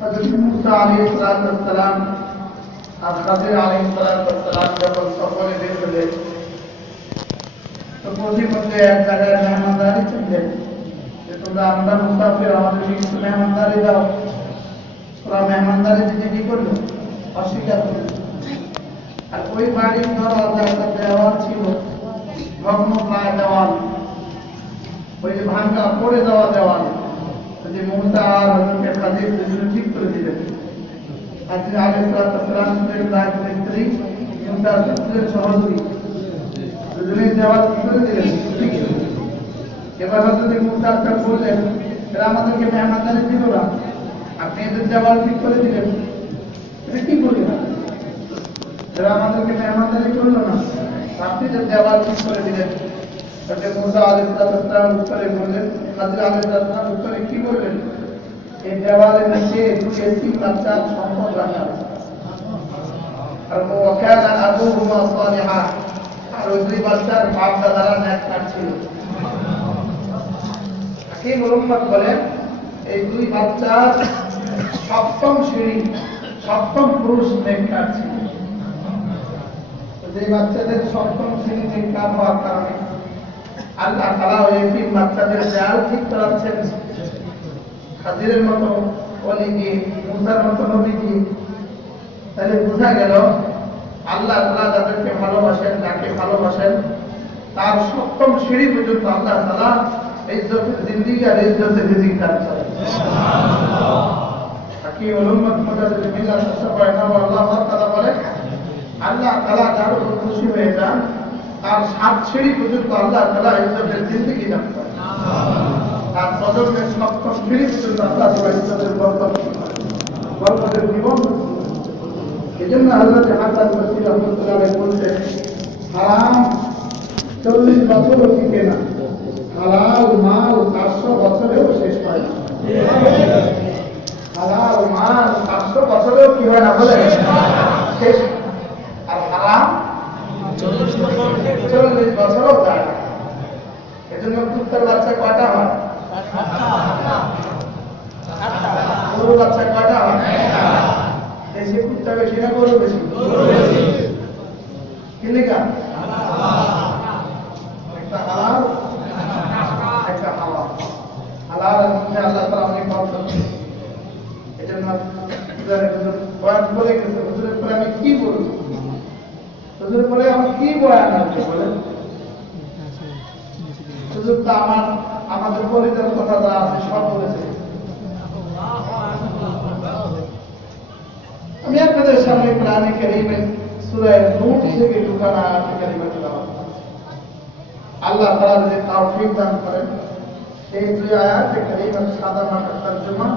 হযরত মুসা আলাইহিস সালাম আর খাদির আলাইহিস সালাম যখন সফরে বের হলেন তো মধ্যে এক জায়গায় মেহমানদারি করলেন যে তোমরা আমরা মুসাফির আমাদের কিছু মেহমানদারি দাও। ওরা মেহমানদারি দিতে কি করলো? অস্বীকার করলো। আর ওই বাড়ির দরজা একটা দেওয়াল ছিল, ভগ্ন প্রায় দেওয়াল, ওই যে ভাঙ্গা পড়ে দেওয়া দেওয়াল, যে মুসা আর হযরত খাদির দুজনে ঠিক করে দিলেন। খাদির আলাইহিস সালাম স্ত্রী মুসার সহযোগী দুজনে দেওয়াল ঠিক করে দিলেন। এবার হযরত মুসা বললেন, এরা আমাদেরকে মেহমানদারি দিল না, আপনি এদের দেওয়াল ঠিক করে দিলেন, এটা কি করলেন? এরা আমাদেরকে মেহমানদারি করলো না, আপনি যে দেওয়াল ঠিক করে দিলেন। মুসা আলাইহিস সালাম উত্তরে বললেন, খাদির আলাইহিস সালাম উত্তরে কি বললেন? এই দেওয়ালের নিচে দুই এতিম বাচ্চার সম্পদ রাখা আছে, আর ওয়াকানা আবুহুমা সালিহা, আর ওই দুই বাচ্চার বাপ দাদারা নেককার ছিল। হাকিম উম্মত বলেন, এই দুই বাচ্চার সপ্তম শ্রেণী, সপ্তম পুরুষ নেককার ছিল। যে বাচ্চাদের সপ্তম শ্রেণী নেককার হওয়ার কারণে আল্লাহ তাআলা ওই এতিম বাচ্চাদের দেয়াল ঠিক করাচ্ছেন। খাদিরের মতো ওলি দিয়ে, মুসার মতো নবী দিয়ে, তাহলে বোঝা গেল আল্লাহ তাআলা যাদেরকে ভালোবাসেন, যাকে ভালোবাসেন, তার সপ্তম সিঁড়ি পর্যন্ত আল্লাহ তাআলা ইজ্জতের জিন্দেগি আর ইজ্জতের রিজিক দান করেন। হাকিম উম্মত মুজাদ্দিদ বিল্লাহ সুবহানাহু ওয়া তাআলা বলেন, আল্লাহ তাআলা যার উপর খুশি হয়ে যান তার 7 সিঁড়ি পর্যন্ত আল্লাহ তাআলা ইজ্জতের জিন্দেগি দান করেন। তার প্রজন্মের সপ্তম সিঁড়ি পর্যন্ত আল্লাহ তাআলা ইজ্জতের বরকতের জীবন। এই জন্য হযরত হাসান বসরি রাহমাতুল্লাহ আলাইহি বলতেন, হারাম 40 বছরও টিকে না, হালাল মাল 400 বছরেও শেষ হয় না। হালাল মাল 400 বছরেও কি হয় না বলে শেষ, আর হারাম 40 বছরও যায় না। এজন্য কুত্তার বাচ্চা কয়টা হয়? গরুর বাচ্চা কয়টা হয়? দেশি কুত্তা বেশি না গরু বেশি? কি লেখা? একটা হালাল, একটা হালাল। হালালের মধ্যে আল্লাহ তাআলা অনেক বরকত। এজন্য বয়ান বলে গেছে, হুজুরের পরে আমি কি বলবো? হুজুরের পরে আমি কি বয়ান আছে বলেন? হুজুর তো আমাদের পরিচয়ের কথা যা আছে সব বলেছে। আমি আপনাদের সামনে কোরআনে কারীমের সূরা নূহ থেকে দুখানা আয়াত কারীমা তেলাওয়াত করছি। আল্লাহ তাআলা যে তাওফীক দান করেন, এই দুই আয়াত কারীমার সাদা মাটা তরজমা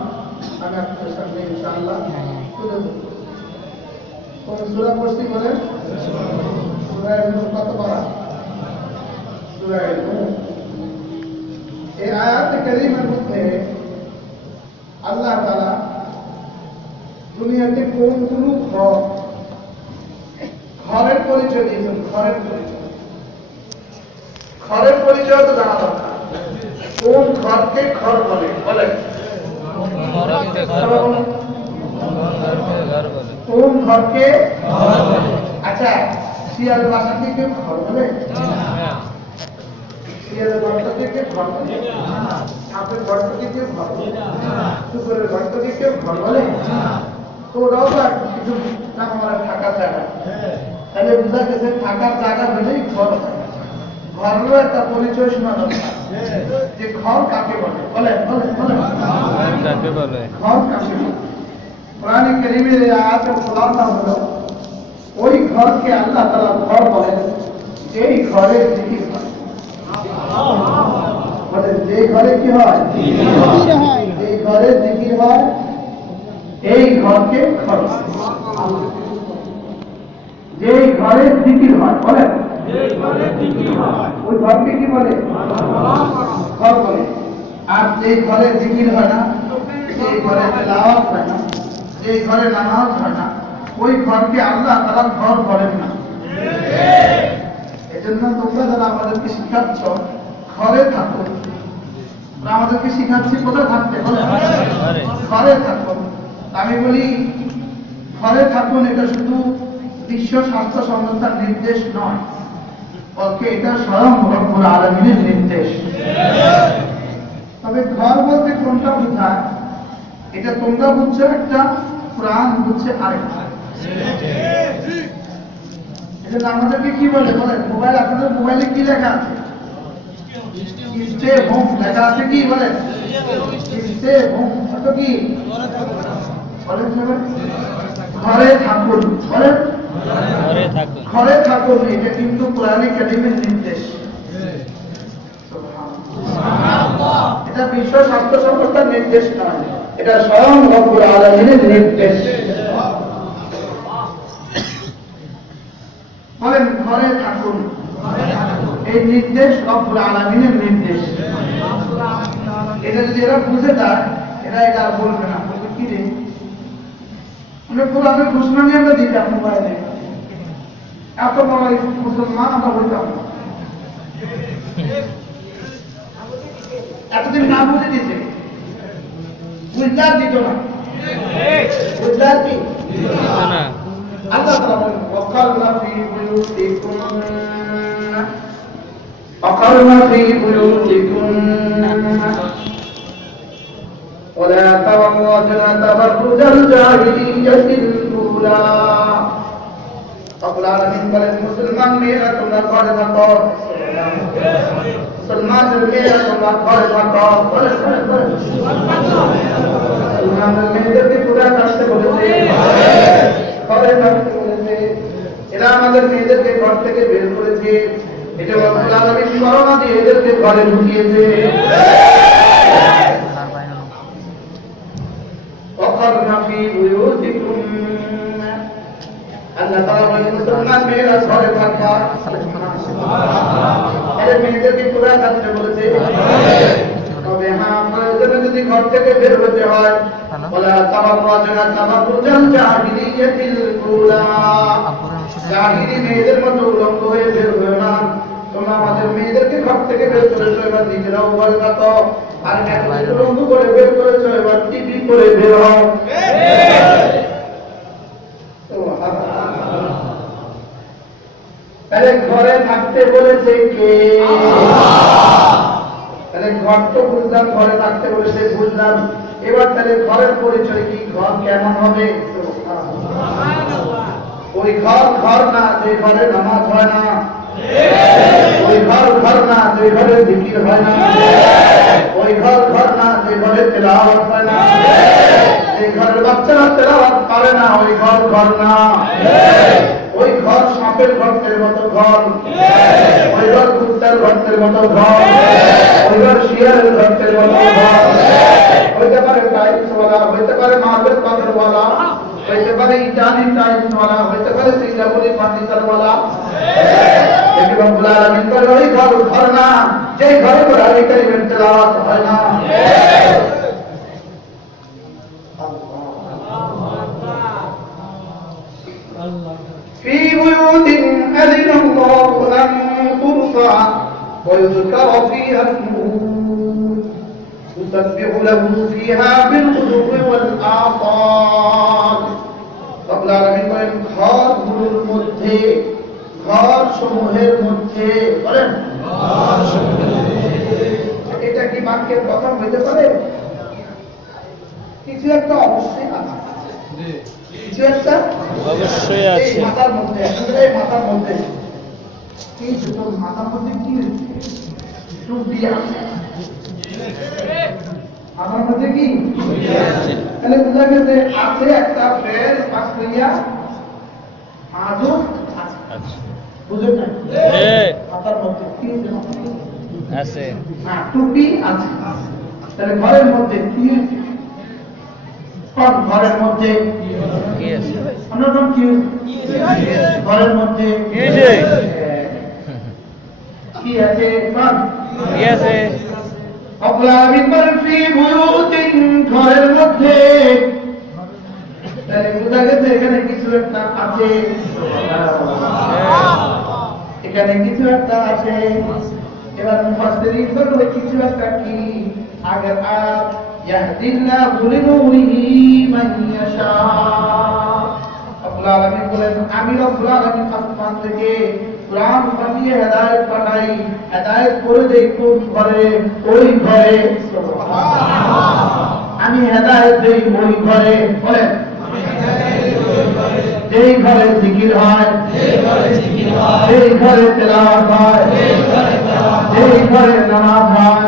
আমি আপনাদের সামনে ইনশাআল্লাহ তুলে ধরব। কোন সূরা পড়ছি বলেন? সূরা নূহ কত পারা? সূরা নূহ। এই আয়াত কারীমার মধ্যে আল্লাহ তাআলা দুনিয়াতে কোনগুলো ঘরের পরিচয় দিয়েছেন। ঘরের পরিচয় তো জানা দরকার। কোন ঘরকে ঘর বলে? বলেন কোন ঘরকে? আচ্ছা, শিয়ালের বাসাকে কেউ ঘর বলে? শিয়ালের ঘরটাকে কেউ ঘর বলে? সাপের ঘরটাকে কেউ ঘর বলে? কুকুরের ঘরটাকে কেউ ঘর বলে? তো ওরাও তো কিছু থাকার জায়গা, তাহলে বোঝা গেছে থাকার জায়গা হলেই ঘর হয়। ঘরেরও একটা পরিচয় শোনা দরকার যে ঘর কাকে বলে। বলেন বলেন বলেন কাকে বলে? ঘর কাকে বলে? কোরআনে কারীমের এই আয়াতের খোলাসা হলো, ওই ঘরকে আল্লাহ তাআলা ঘর বলেন যেই ঘরে জিকির হয়। বলেন যে ঘরে কি হয়? যে ঘরে জিকির হয়, এই ঘরকে ঘর। যে ঘরে জিকির হয়, বলেন ওই ঘরকে কি বলে? ঘর বলে। আর যে ঘরে জিকির হয় না, যে ঘরে তেলাওয়াত হয় না, যে ঘরে নামাজ হয় না, ওই ঘরকে আল্লাহ তাআলা ঘর বলেন না। এজন্য তোমরা যারা আমাদেরকে শিখাচ্ছ ঘরে থাকো, আমাদেরকে শিখাচ্ছি কোথায় থাকতে? ঘরে থাকো। আমি বলি ঘরে থাকুন, এটা শুধু বিশ্ব স্বাস্থ্য সংস্থার নির্দেশ নয়, বলকে এটা স্বয়ং রব্বুল আলামিনের নির্দেশ। তবে ঘর বলতে কোনটা বোঝায়, এটা তোমরা বুঝছো একটা, কোরআন বুঝছে আরেকটা। এটা আমাদেরকে কি বলে বলেন? মোবাইল, আপনাদের মোবাইলে কি লেখা আছে? স্টে হোম লেখা আছে। কি বলেন? স্টে হোম অর্থ কি? ঘরে থাকুন। ঘরে থাকুন, এটা কিন্তু কোরআনে কারিমের নির্দেশ। এটা বিশ্ব স্বাস্থ্য সংস্থার নির্দেশ নয়, এটা স্বয়ং রব্বুল আলামিনের নির্দেশ। বলেন ঘরে থাকুন, এই নির্দেশ রব্বুল আলামিনের নির্দেশ। এটা যদি এরা বুঝে যায়, এরা এটা আর বলবে না, বলবে কি রে কোরআনের ঘোষণা নিয়ে আমরা দিতাম মোবাইলে, এত বড় মুসলমান আমরা বলতাম না। এতদিন না বুঝে দিতে, বুঝলার দিত না, বুঝলার কি আল্লাহ তাআলা বলেন ওয়াকারনা ফি বুয়ুতিকুন্না ওয়াকারনা ফি বুয়ুতিকুন্না ولا تبرجن تبرج الجاهلية الأولى। رب العالمين বলেন মুসলমান মেয়েরা তোমরা ঘরে থাকো, মুসলমানদের মেয়েরা তোমরা ঘরে থাকো। মুসলমানদের মেয়েদেরকে পুরা থাকতে বলেছে, ঘরে থাকতে বলেছে। এরা আমাদের মেয়েদেরকে ঘর থেকে বের করেছে, এটা রব্বুল আলামিন করোনা দিয়ে এদেরকে ঘরে ঢুকিয়েছে। وقرن في بيوتكن আল্লাহ তাআলা বলেন মুসলমান মেয়েরা ঘরে থাকবা। এর মেয়েদেরকে পুরা থাকতে বলেছে। তবে হ্যাঁ, প্রয়োজনে যদি ঘর থেকে বের হতে হয়, ওয়ালা তাবাররাজনা তাবাররুজাল জাহিলিয়াতিল উলা, জাহিলি মেয়েদের মতো উলঙ্গ হয়ে বের হয়ে না। তোমরা আমাদের মেয়েদেরকে ঘর থেকে বের করেছো, এবার নিজেরাও ঘরে থাকো। আর এতদিন উলঙ্গ করে বের করেছো, এবার টিভি করে বের হও। তাহলে ঘরে থাকতে বলেছে কে? তাহলে ঘর তো বুঝলাম, ঘরে থাকতে বলেছে বুঝলাম। এবার তাহলে ঘরের পরিচয় কি? ঘর কেমন হবে? ওই ঘর ঘর না যে ঘরে নামাজ হয় না, ওই ঘর ঘর না যে ঘরে জিকির হয় না, ওই ঘর ঘর না যে ঘরে তেলাওয়াত হয় না, যে ঘরের বাচ্চারা তেলাওয়াত পারে না, ওই ঘর ঘর না। ওই ঘর সাপের গর্তের মতো ঘর, ওই ঘর কুত্তার গর্তের মতো ঘর, ওই ঘর শিয়ালের গর্তের মতো ঘর। হইতে পারে টাইলসওয়ালা, হইতে পারে মার্বেল পাথরওয়ালা, হইতে পারে ইটালি টাইলসওয়ালা, হইতে পারে সিঙ্গাপুরি ফার্নিচারওয়ালা। রব্বুল আলামিন বলেন ওই ঘর ঘর না যে ঘরে কোরআন কারীমের তেলাওয়াত হয় না। في بيوت أذن الله أن ترفع ويذكر فيها اسمه يسبح له فيها بالغدو والآصال। رب العالمين বলেন ঘরগুলোর মধ্যে, ঘর সমূহের মধ্যে, বলেন এটা কি বাক্যের কথা হইতে পারে? কিছু একটা অবশ্যই আছে, কিছু একটা অবশ্যই আছে মাথার মধ্যে। এই মাথার মধ্যে এই দুটো মাথার মধ্যে কি টুপি আছে, মাথার মধ্যে কি তাহলে বোঝা গেছে আছে একটা ফের পাকড়িয়া আজও আছে। বুঝলেন না? মাথার মধ্যে কি আছে? হ্যাঁ, টুপি আছে। তাহলে ঘরের মধ্যে কি আছে? ঘরের মধ্যে কি আছে? অন্যরকম কি ঘরের মধ্যে কি আছে? কি আছে? কি আছে? ঘরের মধ্যে। তাহলে বোঝা গেছে এখানে কিছু একটা আছে, এখানে কিছু একটা আছে। এবার মুফাসসিরিন বলেন ওই কিছু একটা কি? আগের আয়াত ইয়াহদিল্লাহু লিনুরিহি মান ইয়াশা। রব্বুল আলামিন বলেন, আমি রব্বুল আলামিন আসমান থেকে কোরআন বানিয়ে হেদায়েত পাঠাই, হেদায়েত করে দেই কোন ঘরে? ওই ঘরে। সুবহানাল্লাহ। আমি হেদায়েত দেই ওই ঘরে, বলেন যেই ঘরে জিকির হয়, যেই ঘরে তেলাওয়াত হয়, যেই ঘরে নামাজ হয়,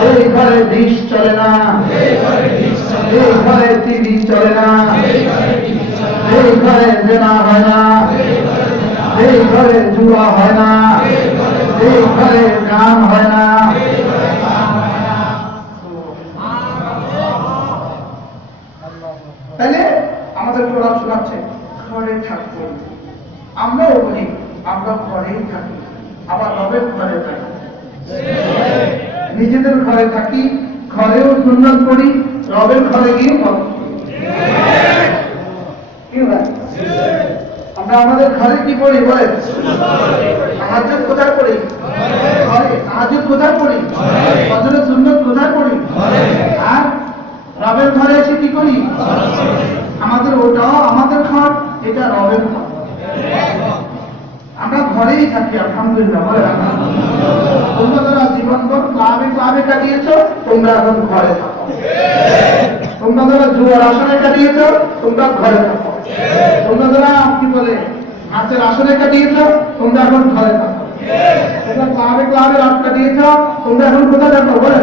যেই ঘরে ডিশ চলে না, যেই ঘরে টিভি চলে না, যেই ঘরে জেনা হয় না, যেই ঘরে জুয়া হয় না, যেই ঘরে গান হয় না। তাহলে আমাদের কোরআন শোনাচ্ছে ঘরে থাকবো, আমরাও বলি আমরা ঘরেই থাকি, আবার রবের ঘরে থাকি, নিজেদের ঘরে থাকি, ঘরেও সুন্নাত পড়ি, রবের ঘরে গিয়ে আমরা আমাদের ঘরে কি পড়ি? বলে তাহাজ্জুদ কোথায় পড়ি? ঘরে। তাহাজ্জুদ কোথায় পড়ি? ফজরের সুন্নাত কোথায় পড়ি? আর রবের ঘরে এসে কি করি? আমাদের ওটাও আমাদের ঘর, এটা রবের ঘর। আমরা ঘরেই থাকি, আলহামদুলিল্লাহ। বলে তোমরা যারা জীবনভর ক্লাবে ক্লাবে কাটিয়েছ, তোমরা এখন ঘরে থাকো। তোমরা যারা জুয়ার আসনে কাটিয়েছ, তোমরা ঘরে থাকো। তোমরা যারা কি বলে নাচের আসনে কাটিয়েছ, তোমরা এখন ঘরে থাকো। তোমরা ক্লাবে ক্লাবে রাত কাটিয়েছ, তোমরা এখন কোথায় থাকো? বলে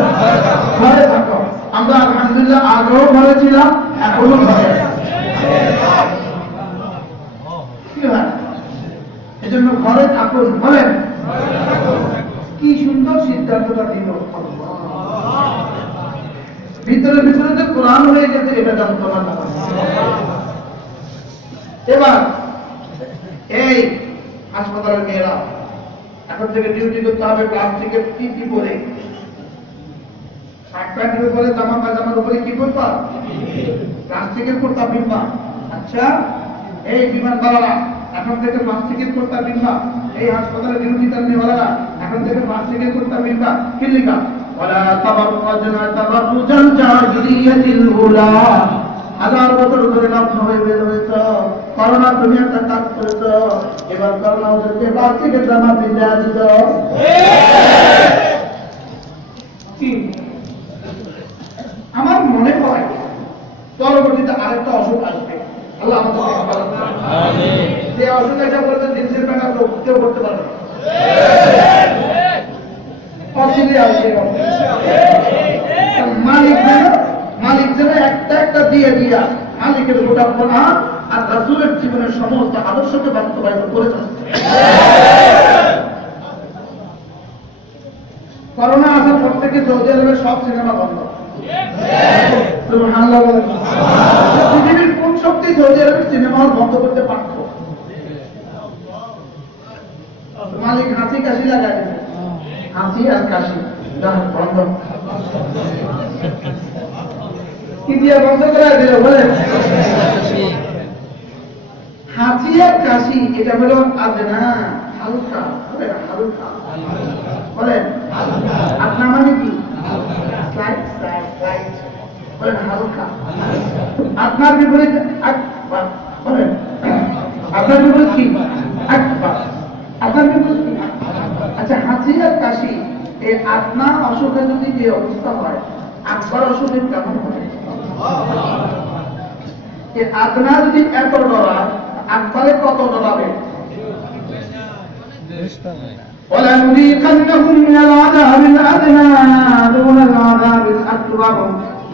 ঘরে থাকো। আমরা আলহামদুলিল্লাহ আগেও ঘরে ছিলাম, এখনো ঘরে। কি হয়? এই জন্য ঘরে থাকুন, বলেন কি সুন্দর সিদ্ধান্তটা দিল। ভিতরে ভিতরে যে কোরআন হয়ে গেছে এটা জানতো না। এবার এই হাসপাতালের মেয়েরা এখন থেকে ডিউটি করতে হবে প্লাস্টিকের কি পরে, শার্ট প্যান্টের উপরে জামা পায়জামার উপরে কি করবা? প্লাস্টিকের কুর্তা পিনবা। আচ্ছা এই বিমানবালারা এখন থেকে প্লাস্টিকের কুর্তা পিনবা। এই হাসপাতালে ডিউটি কর্মীওয়ালারা এখন থেকে প্লাস্টিকের কুর্তা পিনবা। কি লিখা? ওয়ালা তাবাররুজনা তাবাররুজাল জাহিলিয়াতিল উলা। 1000 বছর ধরে নগ্ন হয়ে বের হয়েছ, করোনা তুমি একটা কাজ করেছ, এবার করোনা ওদেরকে প্লাস্টিকের জামা পিনতে দিত। কি আমার মনে হয় পরবর্তীতে আরেকটা অসুখ আসবে। আল্লাহ আমাদের যে অসুখ এটা বলতে জিন্সের প্যান্ট আমরা কেউ করতে পারবে মালিক যেন একটা একটা দিয়ে দিয়া মালিকের গোটা প্রধান আর রাসূলের জীবনের সমস্ত আদর্শকে বাস্তবায়ন করে যাচ্ছে। করোনা আসার পর থেকে সৌদি আরবের সব সিনেমা বন্ধ। পৃথিবীর কোন শক্তি সৌদি আরবের সিনেমা হল বন্ধ করতে পারত? মালিক হাসি কাশি লাগাই, হাসি আর কাশি বন্ধ কি দিয়ে বন্ধ করা দিল? বলে হাসি আর কাশি এটা হলো আদনা, হালকা। হালকা বলেন আপনার মানে কি? বলেন হালকা। আপনার বিপরীত বলেন আপনার বিপরীত কি? আপনার বিপরীত কি? আচ্ছা হাসি আর কাশি এই আপনার অসুখে যদি যে অবস্থা হয়, আকবার অসুখের কেমন হয়? আপনার যদি এত ডরায়, আকবারে কত ডরাবে? وَلَنُذِيقَنَّهُم مِّنَ الْعَذَابِ الْأَدْنَىٰ دُونَ الْعَذَابِ الْأَكْبَرِ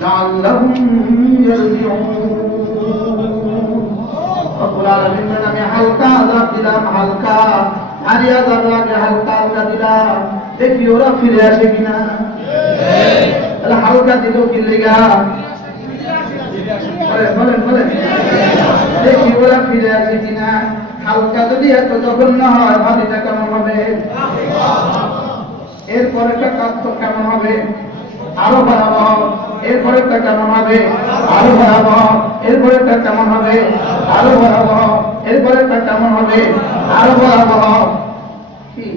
لَعَلَّهُمْ يَرْجِعُونَ। রব্বুল আলামিন আমি হালকা আযাব দিলাম, হালকা ভারী আযাব লাগে, হালকা হালকা দিলাম, দেখি ওরা ফিরে আসে কিনা। তাহলে হালকা দিল কি লেগা? বলেন বলেন দেখি ওরা ফিরে আসে কিনা। হালকা যদি এত জঘন্য হয়, ভারীটা কেমন হবে? এরপরেরটা কাজ তো কেমন হবে? আরো ভয়াবহ। এরপরেরটা কেমন হবে? আরো ভয়াবহ। এরপরেরটা কেমন হবে? আরো ভয়াবহ। এরপরেরটা কেমন হবে? আরো ভয়াবহ। কি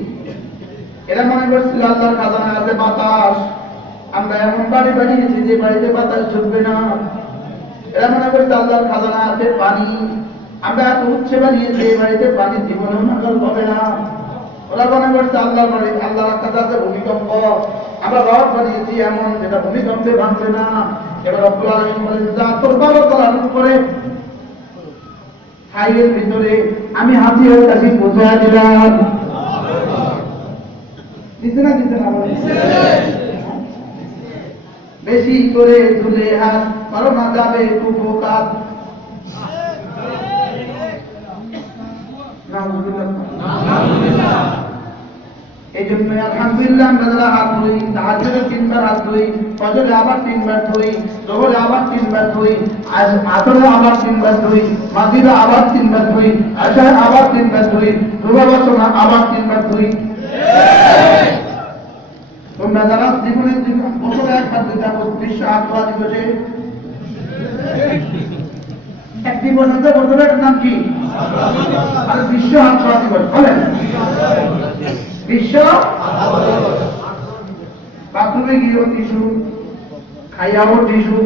এরা মনে করছিল আল্লাহর খাজানা আছে বাতাস, আমরা এমন বাড়ি বানিয়েছি যে বাড়িতে বাতাস ঢুকবে না। এরা মনে করছে আল্লাহর খাজানা আছে পানি। আমরা এত উচ্ছে বানিয়েছি এই বাড়িতে পানি জীবনেও নাগাল হবে না। ওরা মনে করছে আল্লাহর বাড়ি, আল্লাহর কাছে আছে ভূমিকম্প। আমরা রড বানিয়েছি এমন যেটা ভূমিকম্পে ভাঙবে না। এবার রব্বুল আলামিন বলেন, যা তোর বাবা করার করে হাইয়ের ভিতরে আমি হাতির কাছে পৌঁছে দিলাম। দিতে না দিতে না বেশি করে তুলে হাত কারো না যাবে কুপকাত। এই জন্য আলহামদুলিল্লাহ আমরা যারা হাত ধুই, তাহাজ্জুদে 3 বার হাত ধুই, ফজরে আবার 3 বার ধুই, যোহরে আবার 3 বার ধুই, আসরে আবার 3 বার ধুই, মাগরিবে আবার 3 বার ধুই, আশায় আবার 3 বার ধুই, রুবাবচনা আবার 3 বার ধুই। তোমরা যারা জীবনের বছরে একবার দুইটা বিশ্ব আত্মা দিবসে এক দিবস আছে, বছরের নাম কি? আর বিশ্ব আত্মা দিবস বলেন। বিশ্ব বাথরুমে গিয়েও টিস্যু, খাইয়াও টিস্যু।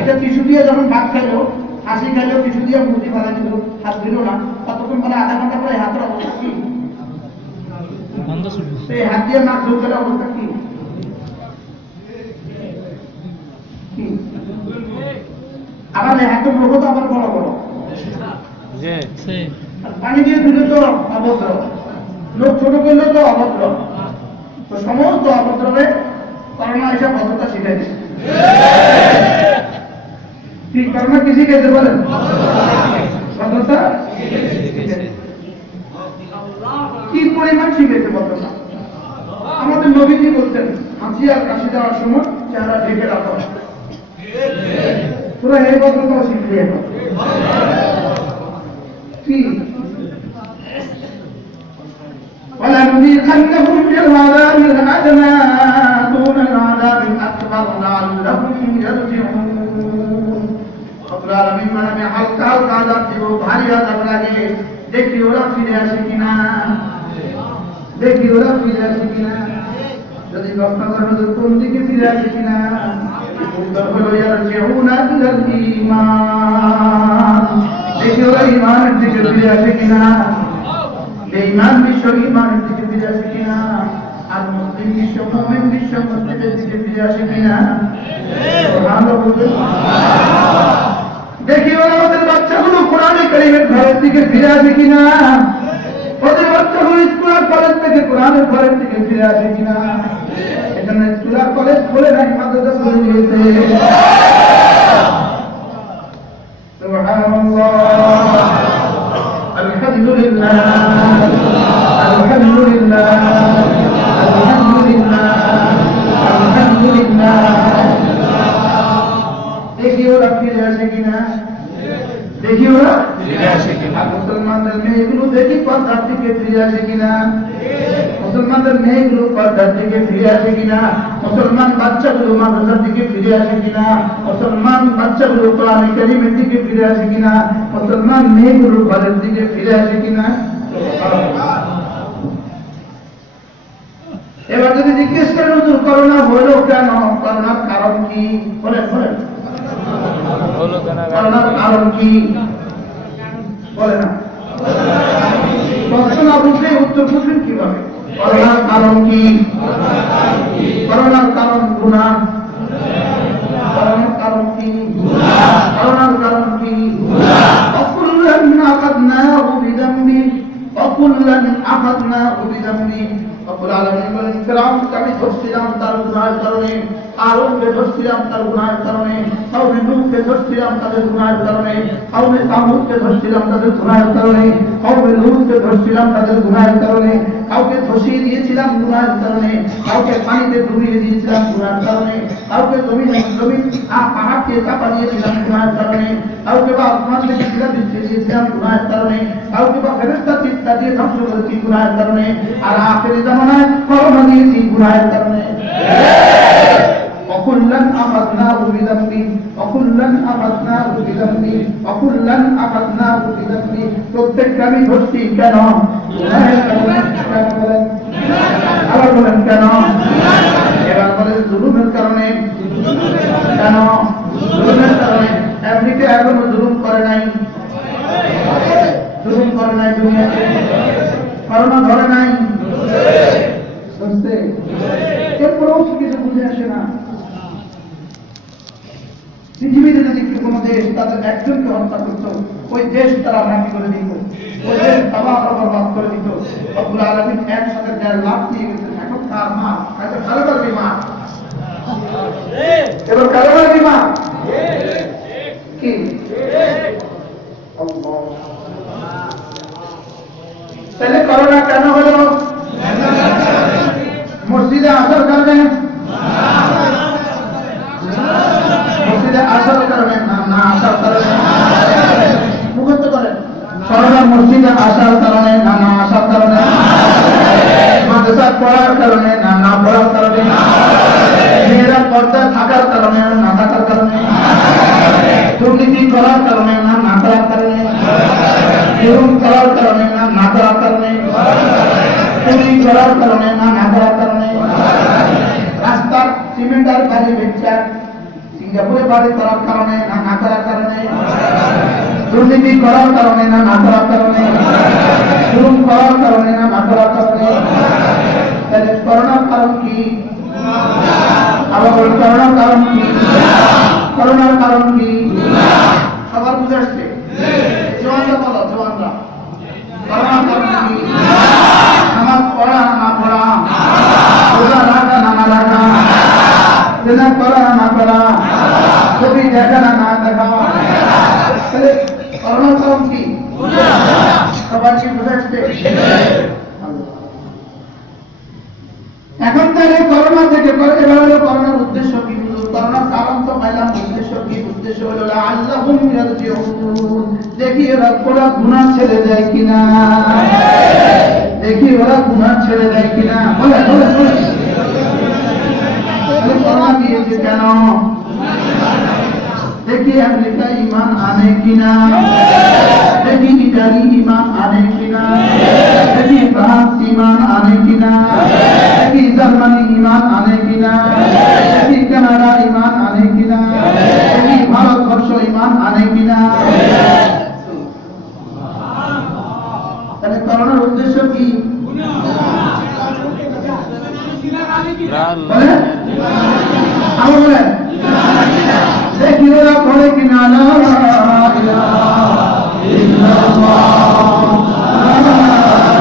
এটা টিস্যু দিয়ে যখন ভাত খাইলো, হাসি খাইলেও টিস্যু দিয়ে মুখি ফেলা দিল, হাত দিল না, ততক্ষণ পরে আধা ঘন্টা পরে হাতের অবস্থা কি? সেই হাত দিয়ে নাক ঢুকে অবস্থা কি? আবার হাতের লোক তো আবার বড় বড়, পানি দিয়ে ধুলে তো অভদ্র, লোক ছোট করলে তো অভদ্র। তো সমস্ত অভদ্রে করোনা এসে ভদ্রতা শিখাই দিচ্ছে। কি করোনা কি শিখাইতে বলেন? ভদ্রতা কি পরিমাণ শিখেছে ভদ্রতা। আমাদের নবীজি বলতেন, হাসি আর কাশি দেওয়ার সময় চেহারা ঢেকে রাখো। তোরা এই ভদ্রতাও শিখলি এখন কি? ولنذيقنهم من العذاب الأدنى دون العذاب الأكبر لعلهم يرجعون। رب العالمين মানে আমি হালকা হালকা আযাব দিব, ভারী আযাব লাগে, দেখি ওরা ফিরে আসে কিনা, দেখি ওরা ফিরে আসে কিনা। যদি প্রশ্ন করেন কোন দিকে ফিরে আসে কিনা, উত্তর হলো ইয়ারজিউনা ইলাল ঈমান। দেখি ওরা ঈমানের দিকে ফিরে আসে কিনা, ইমান বিশ্ব ইমানের দিকে ফিরে আসে কিনা, আর মুসলিম বিশ্ব মুমিন বিশ্ব মুসলিমের দিকে ফিরে আসে কিনা। দেখি ওরা আমাদের বাচ্চাগুলো কোরআনে কারিমের ঘরের দিকে ফিরে আসে কিনা, ওদের বাচ্চাগুলো স্কুল আর কলেজ থেকে কোরআনের ঘরের দিকে ফিরে আসে কিনা। এখানে স্কুল আর কলেজ খুলে নাই, মাদ্রাসা খুলে দিয়েছে। সুবহানাল্লাহ, আলহামদুলিল্লাহ, আলহামদুলিল্লাহ, আলহামদুলিল্লাহ, আলহামদুলিল্লাহ। দেখি ওরা ফিরে আসে কিনা, দেখি ওরা ফিরে আসে কিনা। মুসলমানদের মেয়েগুলো দেখি পর্দার দিকে ফিরে আসে কিনা, মুসলমানদের মেয়েগুলো পর্দার দিকে ফিরে আসে কিনা, মুসলমান বাচ্চাগুলো মাদ্রাসার দিকে ফিরে আসে কিনা, মুসলমান বাচ্চাগুলো কোরআনে কারিমের দিকে ফিরে আসে কিনা, মুসলমান মেয়েগুলো ঘরের দিকে ফিরে আসে কিনা। এবার যদি জিজ্ঞেস করেন হুজুর করোনা হলো কেন, করোনার কারণ কি বলেন, বলেন করোনার কারণ কি বলে না। প্রশ্ন না বুঝলে উত্তর বুঝবেন কিভাবে? করোনার কারণ কি? করোনার কারণ গুনাহ। করোনার কারণ কি? করোনার কারণ কি? অকুল্লান আখাযনাহু বিযামবি, অকুল্লান আখাযনাহু বিযামবি। রব্বুল আলামিন বলেন, ফিরআউনকে আমি ধরছিলাম তার গুনাহের কারণে, আরবকে ধরছিলাম তার গুনাহের কারণে, কওমে লূতকে ধরছিলাম তাদের গুনাহের কারণে, কওমে সামূদকে ধরছিলাম তাদের গুনাহের কারণে, কওমে লূতকে ধরছিলাম তাদের গুনাহের কারণে, কাউকে ধসিয়ে দিয়েছিলাম গুনাহের কারণে, কাউকে পানিতে ডুবিয়ে দিয়েছিলাম গুনাহের কারণে, কাউকে জমিন পাহাড়কে চাপা দিয়েছিলাম গুনাহের কারণে, কাউকে বা আসমান থেকে শিলা বৃষ্টি দিয়েছিলাম গুনাহের কারণে, কাউকে বা ফেরেশতা চিৎকার দিয়ে ধ্বংস করেছি গুনাহের কারণে, আর আখিরি জামানায় করোনা দিয়েছি গুনাহের কারণে। وكلا أخذناه بذنبه وكلا أخذناه بذنبه وكلا أخذناه بذنبه প্রত্যেককে আমি ধরছি কেন? আবার বলেন কেন? কেন? জুলুমের কারণে। আমেরিকা এখনো জুলুম করে নাই, জুলুম করে নাই দুনিয়াতে, করোনা ধরে নাই, বুঝতে এরপরেও কিছু বুঝে আসে না। পৃথিবীতে যদি কোনো দেশ তাদের একজনকে হত্যা করত, ওই দেশ তারা মাটি করে দিত, ওই দেশ তাবাহ বরবাদ করে দিত। রব্বুল আলামিন একসাথে যার লাভ দিয়ে গেছেন। এখন কার মা? এখন কারোর বিমা, এবার কারোর বিমা কি? তাহলে করোনা কেন হলো? মসজিদে আসার কারণে, মসজিদে আসার কারণে না আসার কারণে? মুখস্থ করেন। করোনা মসজিদে আসার কারণে না আসার কারণে? মাদ্রাসা পড়ার কারণে না পড়ার কারণে? মেয়েরা পর্দায় থাকার কারণে না থাকার কারণে? দুর্নীতি করার কারণে না করার কারণে? জুলুম করার কারণে না করার কারণে? চুরি করার কারণে না করার কারণে? রাস্তার সিমেন্টার বাড়ি বেচার সিঙ্গাপুরে বাড়ি করার কারণে না করার কারণে? দুর্নীতি করার কারণে না করার কারণে? জুলুম করার কারণে না করার কারণে? তাহলে করোনার কারণ কি? আবার করোনার কারণ কি? করোনার কারণ কি? সবার বুঝে আসছে? জওয়ানরা বলো, জওয়ানরা করোনার কারণ কি? নামাজ পড়া না পড়া, রোজা রাখা না রাখা, জিনা করা না করা, ছবি দেখা না দেখা, তাহলে করোনার কারণ কি? সবার কি বুঝে আসছে? এখন তাহলে করোনা থেকে এবার হলো করোনার উদ্দেশ্য কি? করোনার কারণ তো পাইলাম, উদ্দেশ্য কি? উদ্দেশ্য হলো আল্লাহুম ইয়ারজিউন, দেখি ওরা গুনাহ ছেড়ে যায় কিনা, দেখি ওরা গুনাহ ছেড়ে যায় কিনা। বলে বলে করোনা দিয়েছে কেন? দেখি আমেরিকা ইমান আনে কিনা, দেখি ইটালি ইমান আনে কিনা, দেখি ফ্রান্স ইমান আনে কিনা, দেখি জার্মানি ইমান আনে কিনা, দেখি কানাডা ইমান আনে কিনা, দেখি ভারতবর্ষ ইমান আনে কিনা। তাহলে করোনার উদ্দেশ্য কি? আমার বলে দেখি ওরা পড়ে কিনা লা ইলাহা ইল্লাল্লাহ, লা ইলাহা ইল্লাল্লাহ,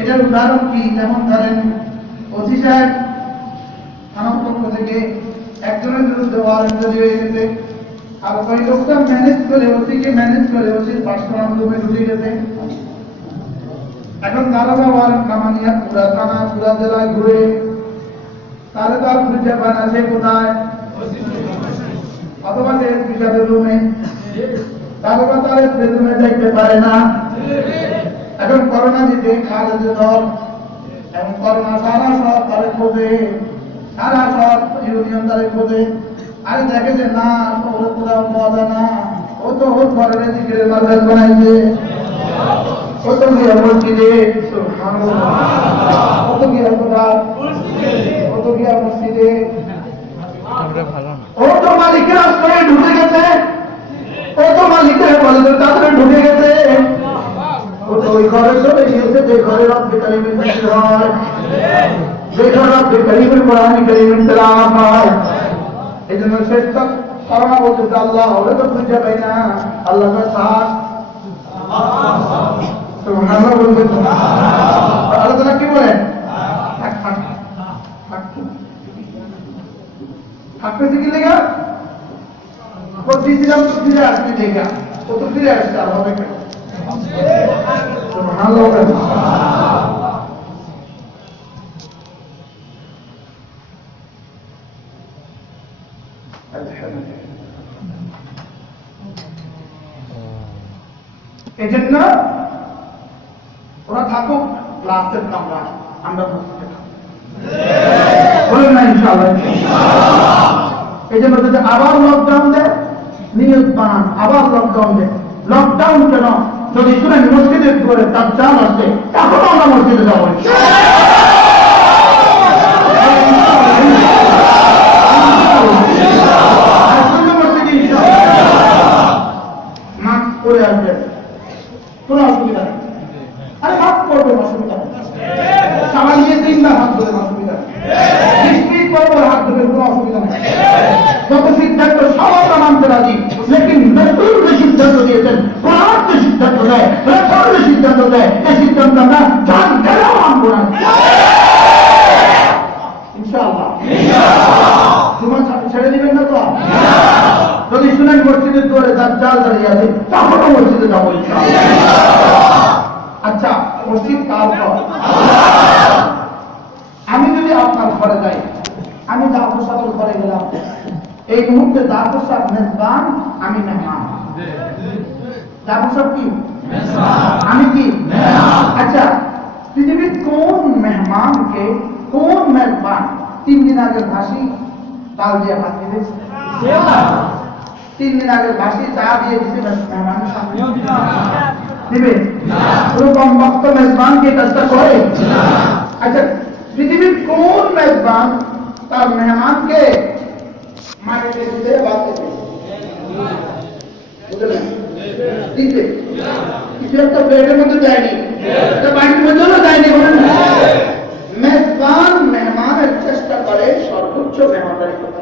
এটার উদাহরণ কি? যেমন ধরেন ওসি সাহেব থানার পক্ষ থেকে একজনের বিরুদ্ধে ওয়ারেন্ট জারি হয়ে গেছে, আর ওই লোকটা ম্যানেজ করে ওসিকে ম্যানেজ করে ওসির পার্সোনাল রুমে ঢুকে গেছে। এখন দারোগা ওয়ারেন্ট নামা নিয়ে পুরা থানা পুরা জেলায় ঘুরে, তাহলে তো আর খুঁজে পায় না সে কোথায়, অথবা যে এসপি সাহেবের রুমে। হাসপাতালের বেডরুমে যাইতে পারে না। এখন করোনা দিতে খালেদের দল এবং করোনা সারা সব তারে খোঁজে, সারা সব ইউনিয়ন তারে খোঁজে। আরে দেখে যে না ওর কোথাও মজা না, ও তো ওর ঘরের দিকে মাদ্রাস বানাইছে, ও তো গিয়ে মসজিদে, ও তো গিয়ে ও তো গিয়ে মসজিদে, ও তো মালিকের আশ্রয়ে ঢুকে গেছে, ও তো মালিকের বলে তাদের ঢুকে গেছে, ও তো ওই ঘরে চলে গিয়েছে যে ঘরে রব্বে কারিমের জিকির হয়, যে ঘরে রব্বে কারিমের কোরআন কারিমের তেলাওয়াত হয়। এই জন্য শ্রেষ্ঠ করোনা বলতে আল্লাহ ওরে তো খুঁজে পাই না, আল্লাহ সাহায্য সুবহানাল্লাহ বলবেন। আলোচনা কি বলেন? থাকতেছে কি লেখা দিয়েছিলাম তো ফিরে আসতে লেখা, ও তো ফিরে আসতে আর হবে কেন? এই জন্য ওরা থাকুক লাস্টের কামরা, আমরা বলেন না ইনশাআল্লাহ। এই জন্য যদি আবার লকডাউন দেয় নিয়ত বানান, আবার লকডাউন দেয়। লকডাউন কেন? যদি শুনেন মসজিদের করে তার চাল আসে, তখন আমরা মসজিদে যাব। মাস্ক পরে আসবেন, কোন অসুবিধা নেই। আরে মাস্ক পরবেন, অসুবিধা নেই। সামাল নিয়ে 3 বার হাত ধরে অসুবিধা নেই। 20 মিনিট পর হাত ধরে কোন অসুবিধা নেই। যত সিদ্ধান্ত সব মানতে রাজি, লেকিন নতুন যে সিদ্ধান্ত দিয়েছেন, কোরআন যে সিদ্ধান্ত দেয়, রাসূল যে সিদ্ধান্ত দেয়, এই সিদ্ধান্ত আমরা জান গেলেও মানবো না ইনশাআল্লাহ। তোমার ছেড়ে দিবেন না তো? যদি শুনেন মসজিদের দুয়ারে তার চাল দাঁড়িয়ে আছে, তখনও মসজিদে যাবো ইনশাআল্লাহ। আচ্ছা, মসজিদ কার ঘর? আমি যদি আপনার ঘরে যাই, আমি দাফর সাহেবের ঘরে গেলাম, এই মুহূর্তে দাফর সাহেব মেজবান, আমি মেহমান। দাফর সাহেব কি? আমি কি? আচ্ছা, পৃথিবীর কোন মেহমানকে, কোন মেজবান 3 দিন আগে ভাসি ডাল দিয়ে ভাত দিবে? 3 দিন আগে ভাসি চা দিয়ে দিতে মেহমানের সামনে দিবে? ওরকম ভক্ত মেজবান কি কাজটা করে? আচ্ছা, পৃথিবীর কোন মেজবান তার মেহমানকে মাটিতে দিতে ভাত দিবে? দিতে কিছু একটা প্লেটের মধ্যে যায়নি, বাড়ির মধ্যেও যায়নি। বলেন মেজবান মেহমানের চেষ্টা করে সর্বোচ্চ মেহমানদারি করতে।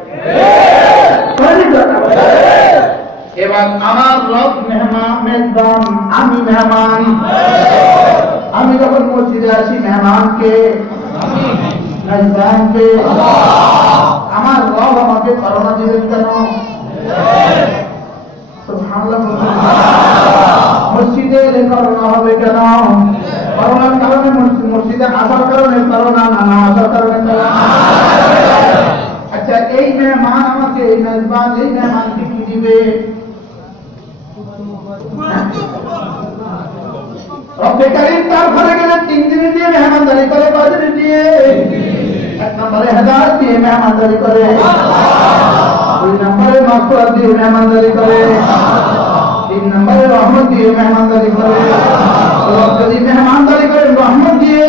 এবার আমার রব মেহমান, মেজবান, আমি মেহমান। আমি যখন মসজিদে আসি মেহমানকে, মেজবানকে, আমার রব আমাকে করোনা দিবেন কেন? মসজিদে করোনা হবে কেন? করোনার কারণে, মসজিদে আসার কারণে করোনা, না না আসার কারণে করোনা। আচ্ছা, এই মেহমান আমাকে, এই মেজবান, এই মেহমানকে কি দিবে? রব্বে কারীম তার ঘরে গেলে 3 দিনে দিয়ে মেহমানদারি করে, 5 দিনে দিয়ে। 1 নম্বরে হেদায়েত দিয়ে মেহমানদারি করে, 2 নম্বরে মাগফিরাত দিয়ে মেহমানদারি করে, 3 নম্বরে রহমত দিয়ে মেহমানদারি করে। যদি মেহমানদারি করে রহমত দিয়ে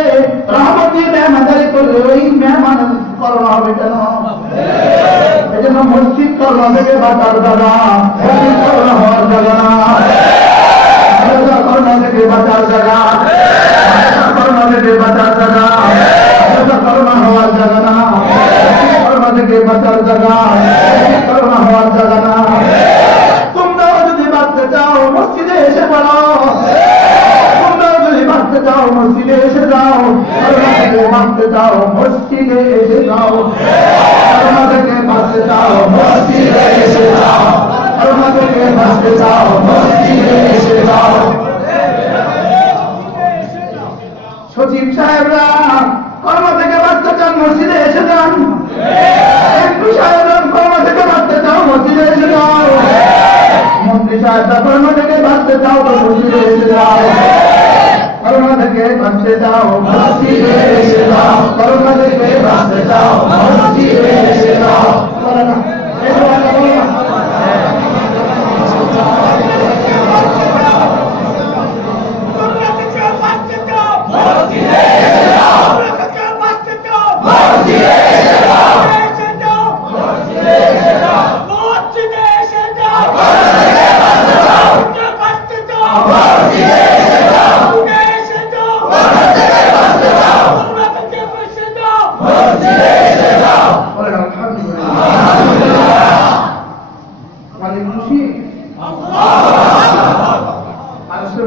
মেহমানদারি করলে ওই মেহমান করোনা হবে কেন? এই জন্য মসজিদ করোনা থেকে বাঁচার জায়গা, মসজিদ করোনা হওয়ার জায়গা না। করোনা থেকে বাঁচার জায়গা, করোনা থেকে বাঁচার জায়গা, করোনা হওয়ার জায়গা না। করোনা থেকে বাঁচার জায়গা, করোনা হওয়ার জায়গা না। তোমরাও যদি বাঁচতে চাও মসজিদে এসে পড়ো, তোমরাও যদি বাঁচতে চাও মসজিদে এসে যাও, করোনা থেকে বাঁচতে চাও মসজিদে এসে যাও, করোনা থেকে বাঁচতে চাও মসজিদে এসে যাও, করোনা থেকে বাঁচতে চাও মসজিদে এসে যাও। সচিব সাহেবরা করোনা থেকে বাঁচতে চান মসজিদে এসে যান, এমপি সাহেবরা করোনা থেকে বাঁচতে চাও মসজিদে এসে যাও, মন্ত্রী সাহেবরা করোনা থেকে বাঁচতে চাও তো মসজিদে এসে যাও, করোনা থেকে বাঁচতে চাও মসজিদে এসে যাও, করোনা থেকে বাঁচতে চাও মসজিদে এসে যাও। করোনা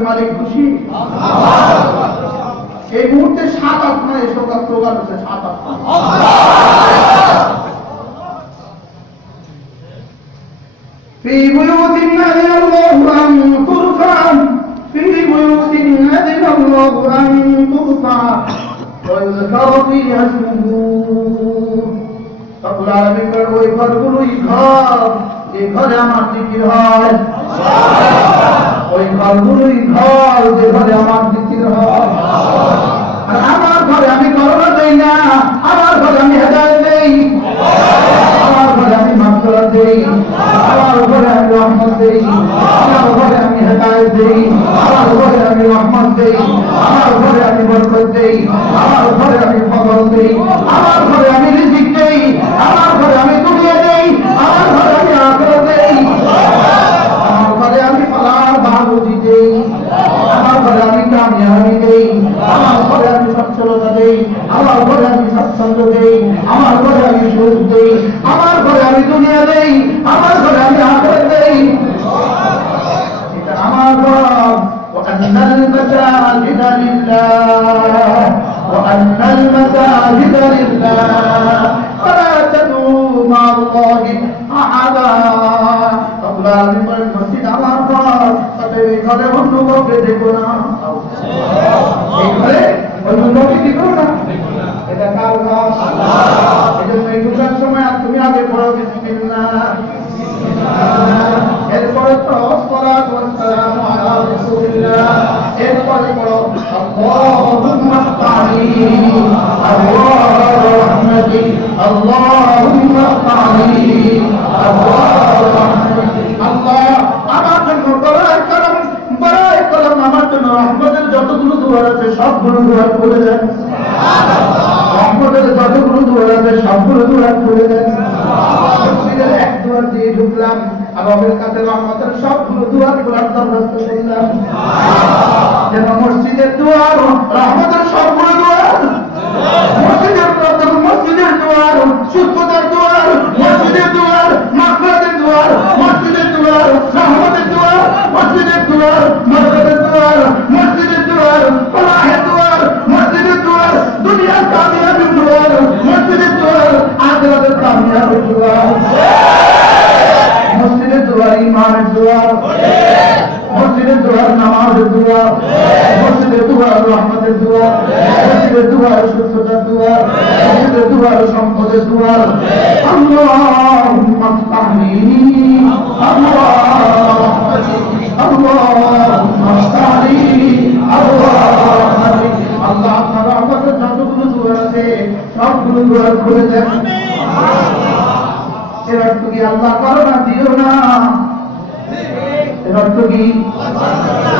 মালিক খুশি। এই মুহূর্তে 7 আসমান এই সকাল প্রোগ্রাম হচ্ছে 7 আসমান। في بيوت أذن الله أن ترفع في بيوت أذن الله أن ترفع ويذكر فيها اسمه رب العالمين ওই ঘরগুলোই ঘর এই ঘরে আমার জিকির হয়, ওই ঘরগুলোই ঘর যে ঘরে আমার জিকির হয়। আর আমার ঘরে আমি করোনা দেই না, আমার ঘরে আমি হেদায়েত দেই, আমার ঘরে আমি মাগফিরাত দেই, আমার ঘরে আমি রহমত দেই, আমার ঘরে আমি হেদায়েত দেই, আমার ঘরে আমি রহমত দেই, আমার ঘরে আমি বরকত দেই, আমার ঘরে আমি ফজল দেই, আমার ঘরে আমি রিজিক দেই, আমার ঘরে আমি দুনিয়া দেই, আমার ঘরে আমি আখিরাত দেই, আমার ঘরে আমি ফলাহ বাহুদি দেই, আমার ঘরে আমি কামিয়াবি দেই, আমার ঘরে আমি সচ্ছলতা দেই, আমার ঘরে আমি স্বাচ্ছন্দ্য দেই, আমার ঘরে আমি সুখ দেই, আমার ঘরে আমি দুনিয়া দেই, আমার ঘরে আমি আখিরাত দেই। এটা আমার ঘর। وأن المساجد لله وأن المساجد لله فلا تدعوا مع الله أحدا। মসজিদ আমার ঘর, তবে এই ঘরে অন্য কাউকে দেখো না, এই ঘরে অন্য কাউকে দেখো না। এটা কার ঘর? এজন্য এই ঢুকার সময় তুমি আগে পড়ো বিসমিল্লাহ, এরপরে তো আসসালাতু ওয়াসসালামু আলা রাসূলিল্লাহ, এরপরে পড়ো আল্লাহুম্মা তাআলি আবওয়াব রাহমাতিক, আল্লাহুম্মা তাআলি আবওয়াব রাহমাতিক। আল্লাহ আমার জন্য বড়াই করম আমার জন্য রহমতের যতগুলো দুয়ার আছে সবগুলো দুয়ার খুলে দেন, রহমতের যতগুলো দুয়ার আছে সবগুলো দুয়ার খুলে দেন। মসজিদের এক দুয়ার দিয়ে ঢুকলাম, আবাবের কাছে রহমতের সবগুলো দুয়ার খোলার দরখাস্ত করলাম, যেন মসজিদের দুয়ার রহমতের সবগুলো দুয়ার, মসজিদের দুয়ার সুস্থতার দুয়ার, মসজিদের দুয়ার মাগফিরাতের দুয়ার, মসজিদের দুয়ার রহমতের দুয়ার, মসজিদের দুয়ার মাগফিরাতের দুয়ার, মসজিদের দুয়ার ফলাহের দুয়ার, মসজিদের দুয়ার দুনিয়ার কামিয়াবির দুয়ার, মসজিদের দুয়ার আখিরাতের কামিয়াবির দুয়ার, মসজিদের দুয়ার ঈমানের দুয়ার, মসজিদের দুয়ার নামাজের দুয়ার, মসজিদের দুয়ার রহমতের দুয়ার, মসজিদের দুয়ার সুস্থতার দুয়ার, মসজিদের দুয়ার সম্পদের দুয়ার। আল্লাহুম্মা আফতাহলি আবওয়াব রাহমাতিক, আল্লাহুম্মা আফতাহলি আবওয়াব রাহমাতিক। আল্লাহ আপনার রহমতের যতগুলো দুয়ার আছে সবগুলো দুয়ার খুলে দেন। এবার তো কি আল্লাহ করোনা দিও না, এবার তো কি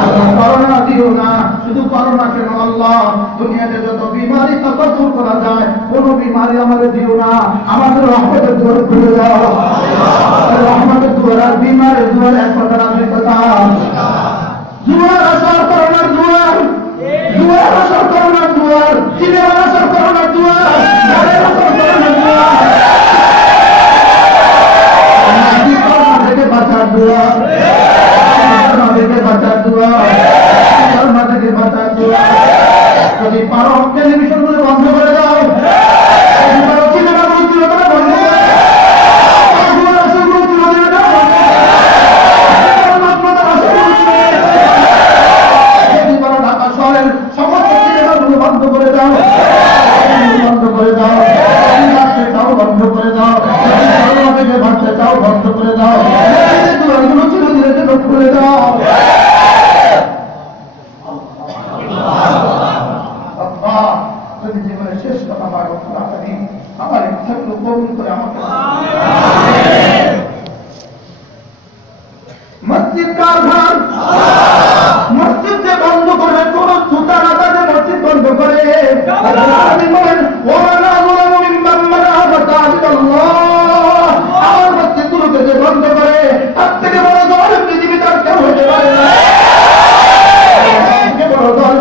আল্লাহ করোনা দিও না। শুধু করোনা কেন আল্লাহ, দুনিয়াতে যত বিমারি তকব্বুর করা যায় কোন বিমারি আমাদের দিও না, আমাদের রহমতের দুয়ার খুলে দাও। রহমতের দুয়ার আর বিমারের দুয়ার এক কথা আছে, কথা দুয়ার আসার করোনার দুয়ার, দুয়ার আসার করোনার দুয়ার, সিনেমার আসার করোনার দুয়ার, গাড়ির আসার করোনার দুয়ার, থেকে বাঁচার দুয়ার, থেকে বাঁচার দুয়ার, করোনা থেকে বাঁচার দুয়ার। যদি পারো টেলিভিশন গুলো বন্ধ করে দাও, সিনেমাগুলো তুলে বন্ধ করে দাও, ঢাকা শহরের সমস্ত সিনেমাগুলো বন্ধ করে দাও, বন্ধ করে দাও, চাও বন্ধ করে দাও, থেকে ভাবতে চাও বন্ধ করে দাও, দুয়ারগুলো চিরদিনের জন্য খুলে দাও। ঘর মসজিদ যে বন্ধ করে কোন ছুতা রাখা যে মসজিদ বন্ধ করে আপনি বলেন ওমানা গুলাম মিম্মান মানা মাসাজিদাল্লাহ আমার মসজিদগুলোকে যে বন্ধ করে তার থেকে বড় দল পৃথিবীতে আর কেউ হতে পারে না বড় দল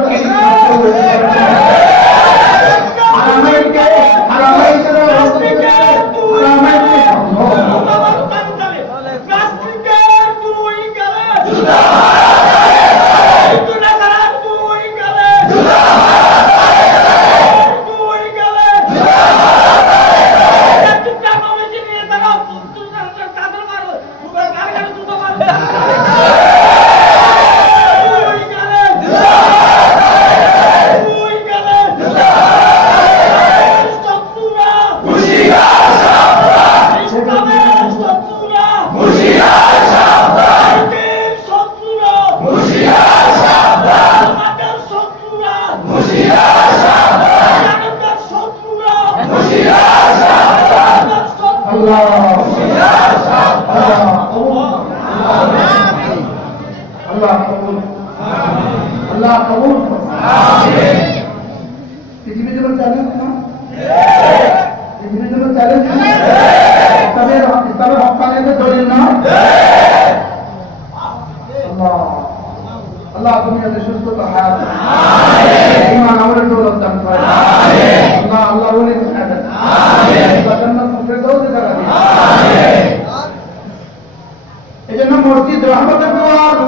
মসজিদ রহমতের দুয়ার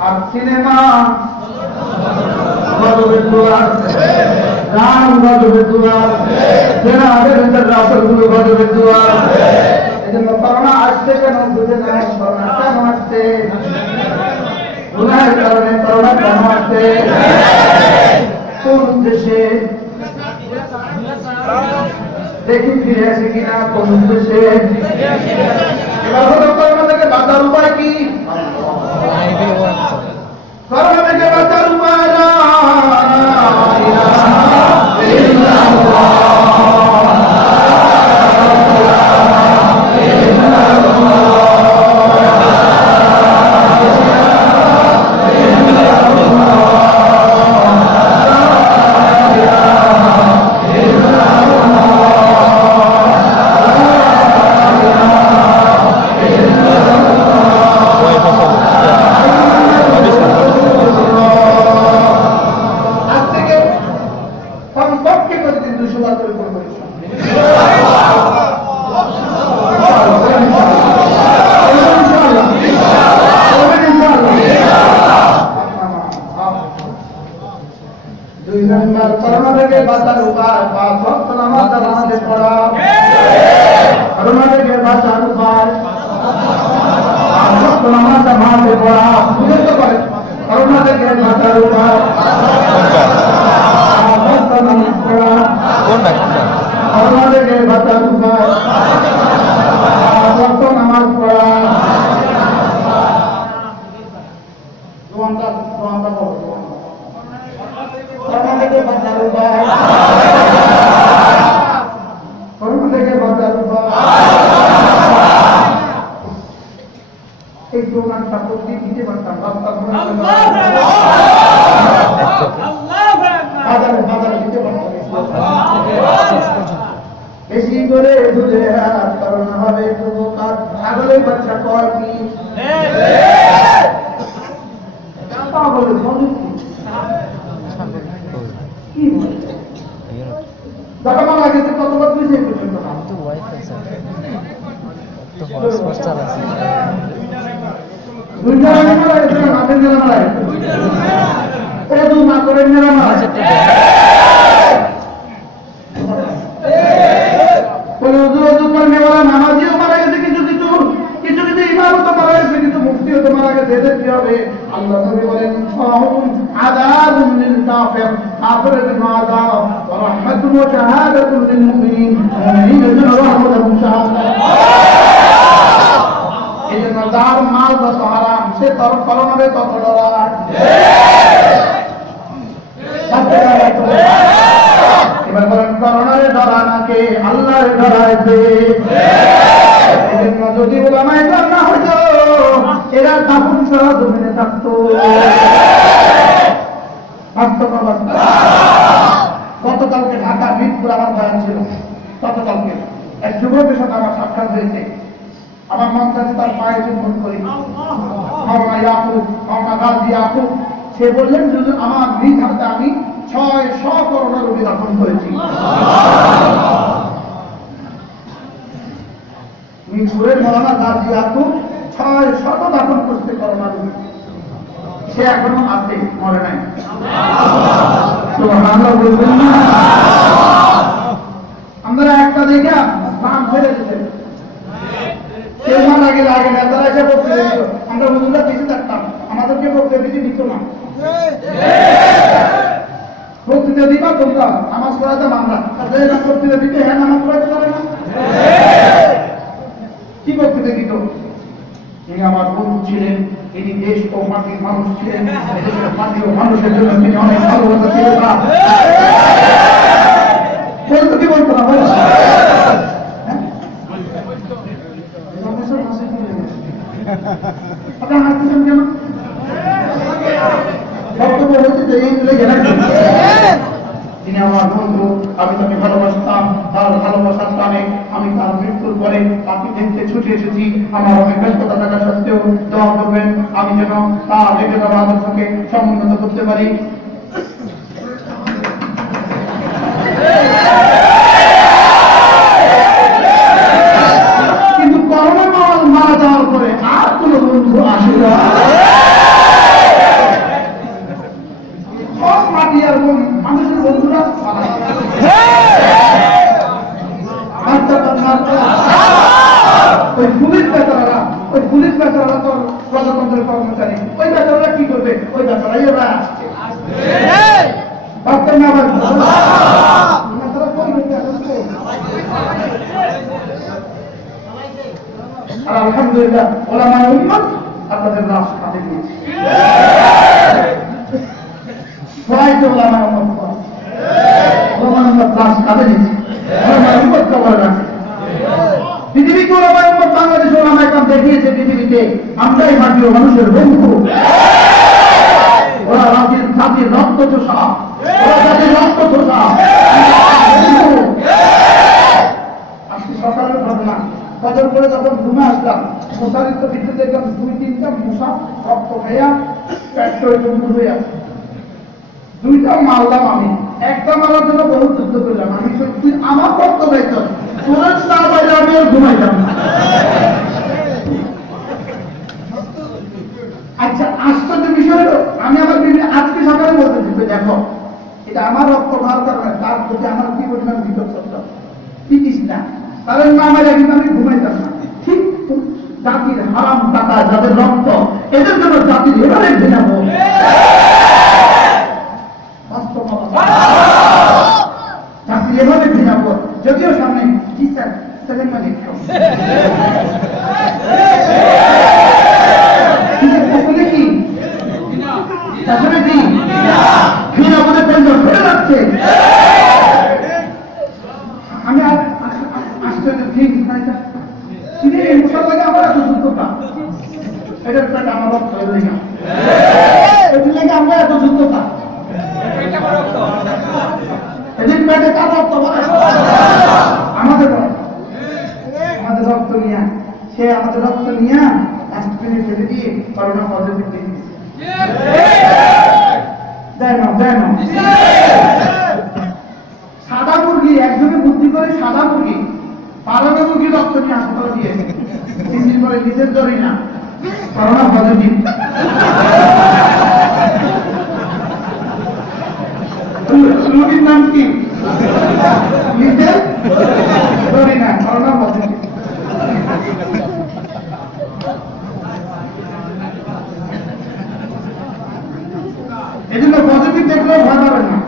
আর সিনেমা গজবের দুয়ার গান গজবের দুয়ার রাসূলগুলো গজবের দুয়ার এই জন্য করোনা আসছে কেন বুঝে নাই করোনা কেন আসছে গুনাহের কারণে করোনা কেন আসছে কোন উদ্দেশ্যে দেখি ফিরে আসে কিনা কোন উদ্দেশ্যে করোনা থেকে বাঁচার উপায় কি করোনা থেকে বাঁচার উপায় করোনা থেকে বাঁচার উপায় নামাজে পড়া করোনা থেকে বাঁচার উপায় নামাজে পড়া বুঝে তো পারে করোনা থেকে বাঁচার উপায় নামাজ পড়া করোনা থেকে বাঁচার উপায় নামাজ পড়া করোনা থেকে বাঁচার উপায় করোনা থেকে বাঁচার উপায় এই দোকান সাপোর্ট দিয়ে দিতে পারতাম বাজারে দিতে পারতাম বেশি করে দুধে হাত করোনা হবে ছাগলের বাচ্চা কয় কি যখন লাগে কতবার বুঝে পর্যন্ত মাঠের মেলা মারা মাকড়ের মেলা মারা নামাজিও মারা গেছে কিছু কিছু কিছু কিছু ইমামতও মারা গেছে কিন্তু মুফতিও তো মারা গেছে এদের কি হবে আল্লাহ নবী বলেন আযাবুন লিল কাফির কাফিরের জন্য আযাব ওয়া রাহমাতুন ওয়া শাহাদাতুন লিল মুমিনিন মুমিনের জন্য রহমত এবং শাহাদাত এই জন্য যার মাল যত হারাম সে তর করোনারে তত ডরায় এবার বলেন করোনারে ডরানাকে আল্লাহরে ডরাইছে এই জন্য যদি ওলামায়ে কেরাম না এরা দাফন ছাড়া জমিনে থাকতো। গতকালকে ঢাকা মিরপুর আমার বয়ান ছিল। গতকালকে এক যুবকের সাথে আমার সাক্ষাৎ হয়েছে। আমার মন কাছে তার পায়ে চুম্বন করি, মাওলানা ইয়াকুব, মাওলানা গাজী ইয়াকুব। সে বললেন যে আমার নিজ হাতে আমি 600 করোনা রোগী দাফন করেছি। মিরপুরের মাওলানা গাজী ইয়াকুব 600 দাফন করতে করোনা রোগী। সে এখনো আছে, মরে নাই। সুবহানাল্লাহ বলবেন না? আমরা একটা দেখে নাম ফেলে দিতেন, কেউ মারা গেলে আগে নেতারা এসে বক্তৃতা দিত, আমরা হুজুররা বেঁচে থাকতাম, আমাদেরকে বক্তৃতা দিত না। বক্তৃতা দিবা তোমরা, নামাজ পড়াতাম আমরা, বক্তৃতা দিতে হ্যাঁ নামাজ পড়াতে পারে না। কি বক্তৃতা দিত? তিনি আমার বন্ধু ছিলেন, তিনি দেশ ও মাটির মানুষ ছিলেন, দেশের মাটি ও মানুষের জন্য তিনি অনেক ভালোবাসা ছিলেন। বলতো কি বলতো না? আপনার হাসতেছেন কেন? বক্তব্য হচ্ছে যে তিনি আমার বন্ধু, আমি তাকে ভালোবাসতাম। তার ভালোবাসার টানে আমি তার মৃত্যুর পরে তাকে দেখতে ছুটে এসেছি। আমার অনেক ব্যস্ততা থাকা সত্ত্বেও দোয়া করবেন আমি যেন তার রেখে দেওয়া আদর্শকে সমুন্নত করতে পারি। কিন্তু করোনা মারা যাওয়ার পরে আর কোন বন্ধু আসে না। সব মাটি আর মানুষের বন্ধুরা ওই পুলিশ বেচারারা, ওই পুলিশ বেচারারা তো প্রজাতন্ত্রের কর্মচারী, ওই বেচারারা কি করবে? ওই বেচারাই ওরা আসছে, ভাবতেন না? আবার আর আলহামদুলিল্লাহ ওলামায়ে উম্মাত আপনাদের লাশ কাঁধে নিয়েছে। সবাই তো ওলামায়ে উম্মাত, ওলামায়ে উম্মাত লাশ কাঁধে নিয়েছে, ওলামায়ে উম্মাত কবরে রাখে। পৃথিবীকে ওলামায়ে উম্মাত, বাংলাদেশ ওলামায়ে কেরাম দেখিয়েছে পৃথিবীতে আমরাই মাটির মানুষের বন্ধু। ওরা জাতির রক্ত চোষা, ওরা জাতির রক্ত চোষা। আজকে সকালের ঘটনা, ফজর করে যখন ঘুমে আসলাম, মশারির ভিতরে দেখলাম 2-3টা মশা রক্ত খাইয়া পেট্রোল হয়ে আছে। 2টা মারলাম আমি, একটা মারার জন্য বহু যুদ্ধ করলাম। আমি তুই আমার রক্ত দায়িত্ব, তোর না বাইরে আমি আর ঘুমাইতাম না। আচ্ছা, আশ্চর্য বিষয় হলো আমি আমার বিবি আজকে সকালে বলতেছি, দেখো এটা আমার রক্ত খাওয়ার কারণে তার প্রতি আমার কি পরিমাণ বিপদ সত্তা পিটিস না, তাদের না মারে কিন্তু আমি ঘুমাইতাম না। ঠিক জাতির হারাম টাকা, যাদের রক্ত, এদের জন্য জাতির এভাবে ঘৃণাবো। জাতির এভাবে ঘৃণাবো, যদিও সামনে কি স্যার সেকেন্ড মানে কি আসলে কি ঘৃণা বলে পেন্ডল ফেলে যাচ্ছে। আমি আসতে ঠিক এই মশার লাগে আমার এত যুদ্ধটা, এটার পেটে আমার রক্ত লেগে, এটির লাগে আমরা এত যুদ্ধটা, এদের পেটে কার রক্ত বলে আমাদের আমাদের রক্ত নিয়ে, সে আমাদের রক্ত নিয়ে ডাস্টবিনে ফেলে দিয়ে করোনা পজিটিভ দিয়ে দেয় না। সাদা মুরগি, একজনে বুদ্ধি করে সাদা মুরগি, পালানো মুরগি রক্ত নিয়ে হাসপাতালে দিয়েছে। 3 দিন পরে নিজের জ্বরই না, করোনা পজিটিভ। মুরগির নাম কি? নিজের জ্বরই না, করোনা পজিটিভ। এই জন্য পজিটিভ দেখলেও ভয় পাবেন না।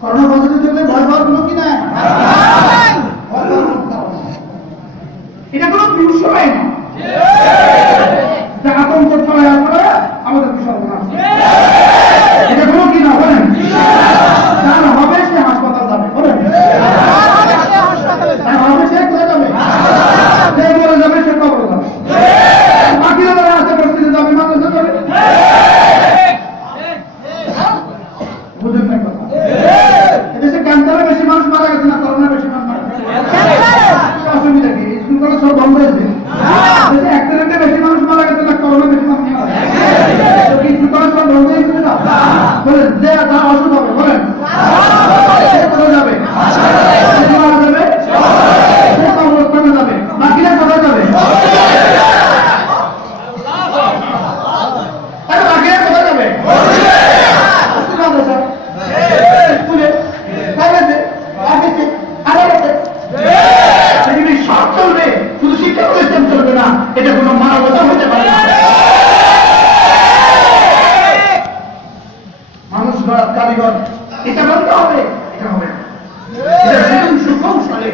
করোনা পজিটিভ দেখলে ভয় পাওয়ার কোনো কি না, এটা কোনো বিষয় না যে আতঙ্ক ছড়ায় পড়ে আমাদের সর্বনাশ। এটা কোনো কি না বলেন, যার হবে সে হাসপাতাল যাবে, বলেন হবে সে কোথায় যাবে, সে মরে যাবে, সে কবরে যাবে। হয়েছে? অ্যাক্সিডেন্টে বেশি মানুষ মারা গেছে না করোনা বেশি মানুষ মারা গেছে? কিছু করার সময় বন্ধ হয়েছে না? বলেন যে যারা অসুখ হবে বলেন কোথায় যাবে? যাবে কবরস্থানে যাবে, বাকিরা কোথায় যাবে? বাকিরা কোথায় যাবে? স্কুলে, কলেজে, অফিসে, আদালতে। পৃথিবীর সব চলবে, শুধু শিক্ষা প্রতিষ্ঠান চলবে না। এটা কোনো মানবতা হতে পারে না। মানুষ গড়ার কারিগর এটা বলতে হবে, এটা হবে না। সুকৌশলে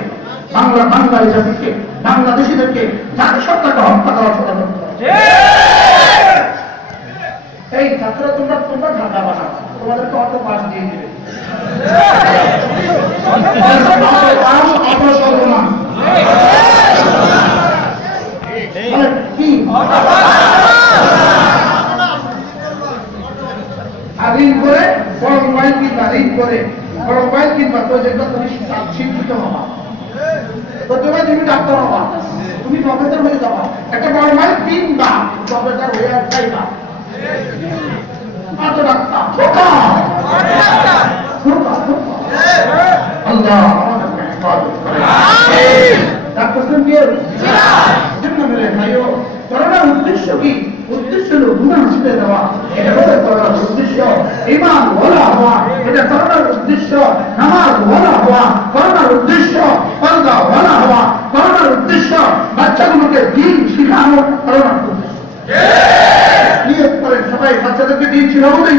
বাংলার জাতিকে, বাংলাদেশিদেরকে জাতিসত্তাকে হত্যা করার কথা বলতে হবে। এই ছাত্ররা তোমরা ঢাকা বানাও, তোমাদেরকে অত পাশ দিয়ে দিবে। কি ঋণ করে বড় মোবাইল কিনবা, ঋণ করে বড় মোবাইল কিনবা, তো যেটা তুমি শিক্ষিত হবা, তো তুমি ডাক্তার হবা, তুমি প্রফেসর হয়ে যাবা। একটা বড় মোবাইল কিনবা, প্রফেসর হয়ে যাইবা। আল্লাহ আমাদেরকে হেফাজত করে। তার প্রশ্ন কি? করোনার উদ্দেশ্য কি? উদ্দেশ্য হল গুনাহ ছেড়ে দেওয়া। এটা হলো করোনার উদ্দেশ্য। ঈমান ওয়ালা হওয়া, এটা করোনার উদ্দেশ্য। নামাজ ওয়ালা হওয়া, করোনার উদ্দেশ্য। পর্দা ওয়ালা হওয়া, করোনার উদ্দেশ্য। বাচ্চাগুলোকে দ্বীন শিখানো করোনার উদ্দেশ্য। নিয়ত করেন সবাই বাচ্চাদেরকে দ্বীন শিখাবো তো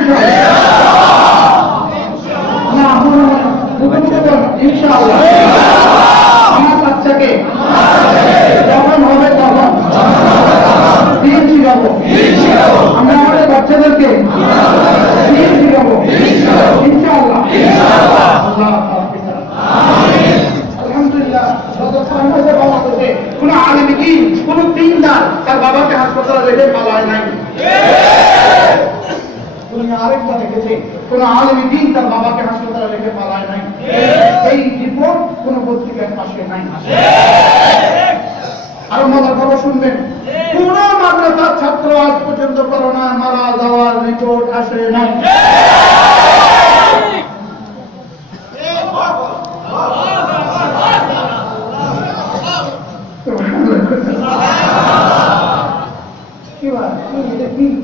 ইনশাআল্লাহ। আমার বাচ্চাকে যখন হবে তখন দ্বীন শিখাবো। আমরা আমাদের বাচ্চাদেরকে দ্বীন শিখাবো ইনশাআল্লাহ। আলহামদুলিল্লাহ। বাংলাদেশে কোন আলেম দ্বীন, কোন দ্বীনদার তার বাবাকে হাসপাতালে রেখে পালায় নাই। আরেকটা দেখেছে কোন আলেম দ্বীন তার বাবাকে হাসপাতালে রেখে পালায় নাই। এই রিপোর্ট কোন পত্রিকার পাশে নাই। আরো মজার খবর শুনবেন, কোন মাদ্রাসার ছাত্র আজ পর্যন্ত করোনায় মারা যাওয়ার রিপোর্ট আসে নাই।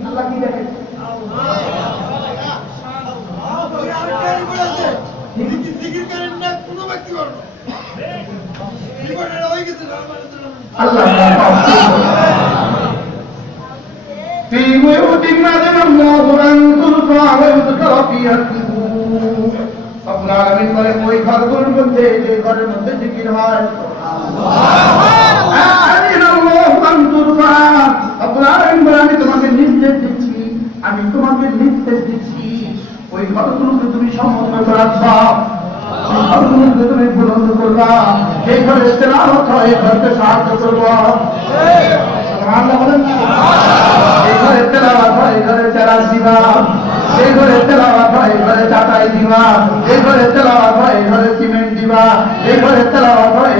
আল্লাহ কি দেখে? في بيوت أذن الله أن ترفع ويذكر فيها اسمه رب العالمين বলে ওই ঘরগুলোর মধ্যে, যে ঘরের মধ্যে জিকির হয় আমি তোমাকে নির্দেশ দিচ্ছি, আমি তোমাকে নির্দেশ দিচ্ছি ওই ঘরগুলোকে তুমি সমন্বয় রাখবা, ঘরগুলোকে তুমি বুলন্দ করবা। এই ঘরে তেলাওয়াত হয়, এই ঘরকে সাহায্য করবা। এই ঘরে তেলাওয়াত হয়, এই ঘরে তেরাস দিবা। এই ঘরে তেলাওয়াত হয়, এই ঘরে চাটাই দিবা। এই ঘরে তেলাওয়াত হয়, এই ঘরে সিমেন্ট দিবা। এই ঘরে তেলাওয়াত হয়,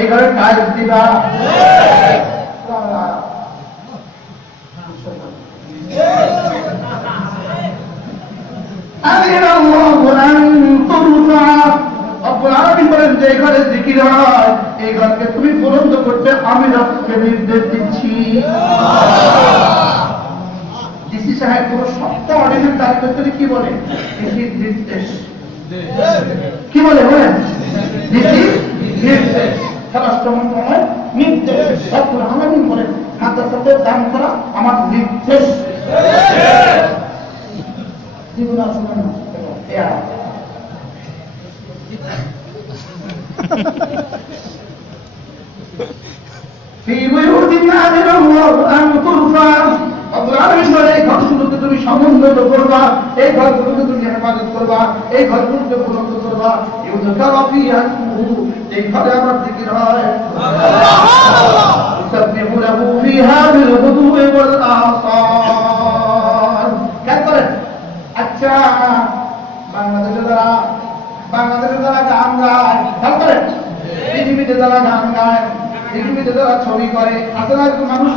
এই ঘরে টাইলস দিবা। যে ঘরে জিকির হয় এই ঘরকে তুমি বুলন্দ করতে আমি রাসূলকে নির্দেশ দিচ্ছি। ডিসি সাহেব পুরো সপ্তাহ অডিটের দায়িত্ব করে কি বলে? নির্দেশ। কি বলে বলেন? ডিসি নির্দেশ। স্বরাষ্ট্র মন্ত্রণালয় নির্দেশ। রব্বুল আলামিন বলেন মাদ্রাসাদের দান করা আমার নির্দেশ। জীবন আসলে না في بيوت أذن الله أن ترفع এই ঘরগুলোকে তুমি সমুন্নত করবা, এই ঘরগুলোকে তুমি হেফাজত করবা, এই ঘরগুলোকে বুলন্দ করবা। ইউযকার ফিহা ইসমুহু, এই ঘরে আমার জিকির হয়। ইউসাব্বিহু লাহু ফিহা বিল গুদুই ওয়াল আসাল। কেন করেন? আচ্ছা বাংলাদেশে যারা গান গায়, খেয়াল করেন, পৃথিবীতে যারা গান গায়, পৃথিবীতে যারা ছবি ছবি করে, আছে না এরকম মানুষ?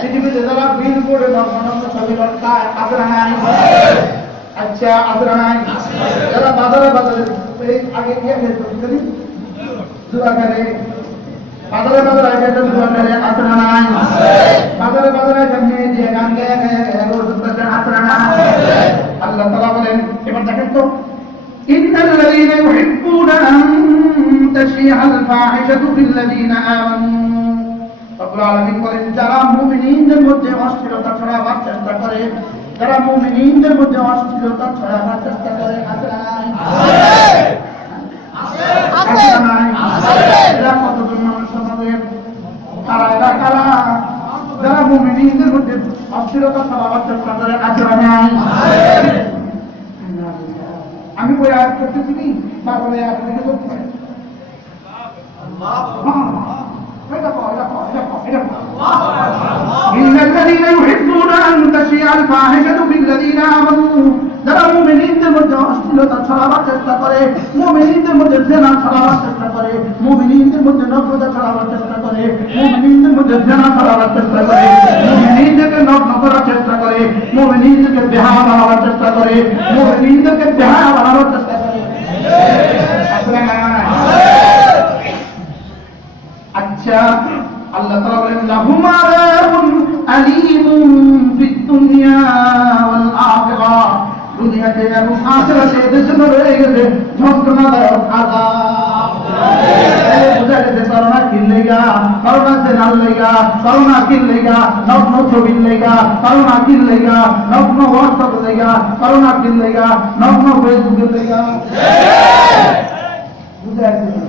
পৃথিবীতে যারা বিল বোর্ডে নগ্ন ছবি লটকায়, আছে না নাই? আচ্ছা, আছে না নাই? যারা বাজারে বাজারে আগে গিয়ে জুয়া খেলে, বাজারে বাজারে একটা জুয়া খেলে, আছে না নাই? বাজারে বাজারে একটা মেয়ে দিয়ে গান গেয়ে আছে না নাই? আল্লাহ তাআলা বলেন, এবার দেখেন তো, ইন্নাল্লাযীনা ইউহিব্বুনা আন তাশিআল ফাহিশাতু ফিল্লাযীনা আমানু, রব্বুল আলামিন বলেন, যারা মুমিনদের মধ্যে অশ্লীলতা ছড়াবার চেষ্টা করে, যারা মুমিনদের মধ্যে অশ্লীলতা ছড়াবার চেষ্টা করে, আছে না নাই? এরা কতজন মানুষ আমাদের? কারা যারা মুমিনদের মধ্যে অশ্লীলতা ছড়াবার চেষ্টা করে, আছে না নাই? আমি ওই আয়াত করতেছি কি বারবার আয়াত থেকে করতে পারি। যারা মুমিনদের মধ্যে অশ্লীলতা ছড়াবার চেষ্টা করে, মুমিনদের মধ্যে জেনা ছড়াবার চেষ্টা করে, মুমিনদের মধ্যে নগ্নতা ছড়াবার চেষ্টা করে, মুমিনদের মধ্যে জেনা ছড়াবার চেষ্টা করে, মুমিনদেরকে নগ্ন করার চেষ্টা করে, মুমিনদেরকে বেহায়া বানাবার চেষ্টা করে, মুমিনদেরকে বেহায়া বানাবার চেষ্টা করে। আচ্ছা, আল্লাহ তাআলা বলেন, লাহুম আযাবুন আলীমুন ফিদ দুনিয়া ওয়াল আখিরাহ, দুনিয়াতে এবং আখিরাতে এদের জন্য রয়ে গেছে যন্ত্রণাদায়ক আযাব। বুঝা গেছে করোনা কিল লেগা, করোনা সে নাল লেগা, করোনা কিল লেগা, নগ্ন ছবি লেগা, করোনা কিল লেগা, নগ্ন হোয়াটসঅ্যাপ লেগা, করোনা কিল লেগা, নগ্ন ফেসবুক লেগা। বুঝা গেছে?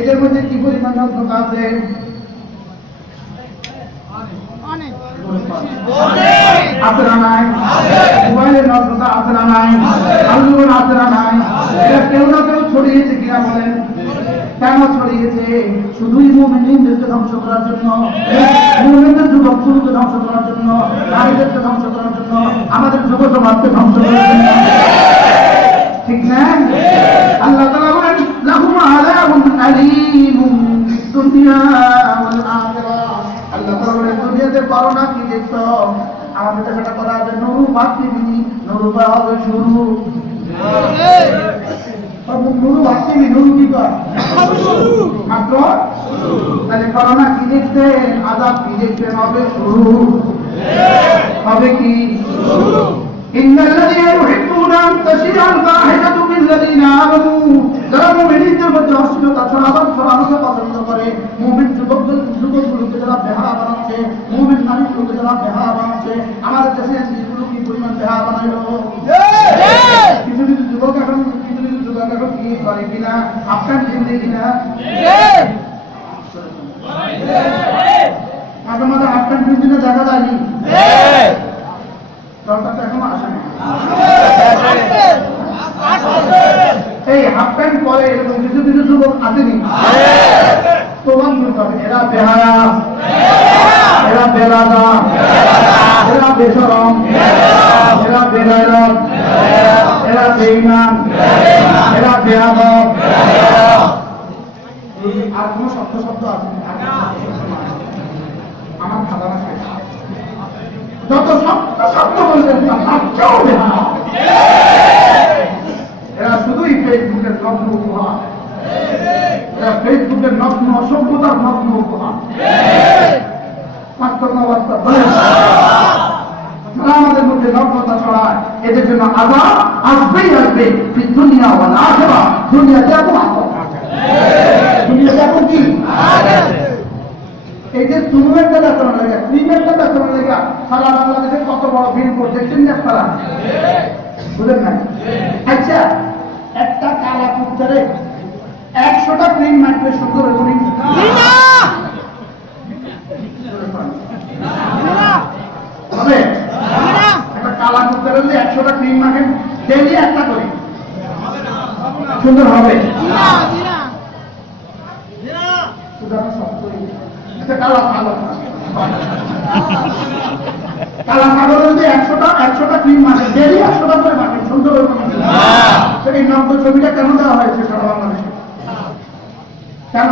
এদের মধ্যে কি পরিমাণ নগ্নতা আছে? আছে না নাই? মোবাইলের নগ্নতা আছে না নাই? আল্লুর আছে না নাই? এটা কেউ না কেউ ছড়িয়েছে কিনা বলেন? কেন ছড়িয়েছে? শুধুই মুমিনদেরকে ধ্বংস করার জন্য, মুমিনদের যুবক শুরুকে ধ্বংস করার জন্য, নারীদেরকে ধ্বংস করার জন্য, আমাদের যুব সমাজকে ধ্বংস করার জন্য। ঠিক না? আল্লাহ তাআলা বলেন, লাহুম আযাবুন আলীমুন ফিদ দুনিয়া ওয়াল আখিরাহ। আল্লাহ তাআলা বলেন, দুনিয়াতে করোনা কি দেখছো? আমাদের কাছে একটা কথা আছে, নুরু বাতিনি, নুরু বা হবে শুরু। নুরু বাতিনি, নুরু কি কয়? মাত্র তাহলে করোনা কি দেখছে? আযাব কি দেখছে? হবে শুরু। হবে কি? ইন্নাল্লাযীনা ইউহিব্বুনা আন তাশিআল ফাহিশাতু ফিল্লাযীনা আমানু, যারা মুমিনদের মধ্যে অশ্লীলতা ছড়ানোকে পছন্দ করে, মুমিন যুবকগুলোকে যারা বেহায়া বানাচ্ছে, মুমিন নারীগুলোকে যারা বেহায়া বানাচ্ছে, আমাদের দেশে এগুলো কি পরিমাণ বেহায়া বানাইল? কিছু কিছু যুবক এখন কি করে কিনা, আপনার চিনলে কিনা, মাঝে মাঝে আপনার চিন্তিতে দেখা যায়নি, দরকারটা এখনো আসেনি। এই হাফ প্যান্ট পরে এরকম কিছু কিছু যুবক আসেনি, প্রমাণ করতে হবে এরা বেহায়া, এরা বেলাদা, এরা বেশরম, এরা বেগায়রত, এরা বেঈমান, এরা বেয়াদব। আর কোন শব্দ আসেনি? আমার খাতা শেষ। যত শব্দ বলছেন তার বেহায়া। এরা শুধুই ফেসবুকের নগ্ন উপহার, এরা ফেসবুকের নগ্ন অসভ্যতার নগ্ন উপহার। বাস্তব না বাস্তব? যারা আমাদের মধ্যে নগ্নতা ছড়ায়, এদের জন্য আযাব আসবেই আসবে। দুনিয়া ওয়াল আখিরাহ, দুনিয়াতে এবং আখিরাতে। দুনিয়াতে এখন কি? এই যে একটা বেতন লেগে, একটা বেতন লেগে সারা বাংলাদেশে কত বড় বিল করতেছেন না আপনারা? বুঝলেন না? আচ্ছা, একটা কালা কুত্তারে 100টা ক্রিম মারবে সুন্দর হবে? একটা কালা কুত্তারে 100টা ক্রিম মাখেন, ডেলি একটা করে, সুন্দর হবে? কালা ছাগল যদি 100টা ক্রিম মাখেন, ডেলি 100টা করে মাখেন, সুন্দর হবে? এই নগ্ন ছবিটা কেন দেওয়া হয়েছে সারা বাংলাদেশে? কেন?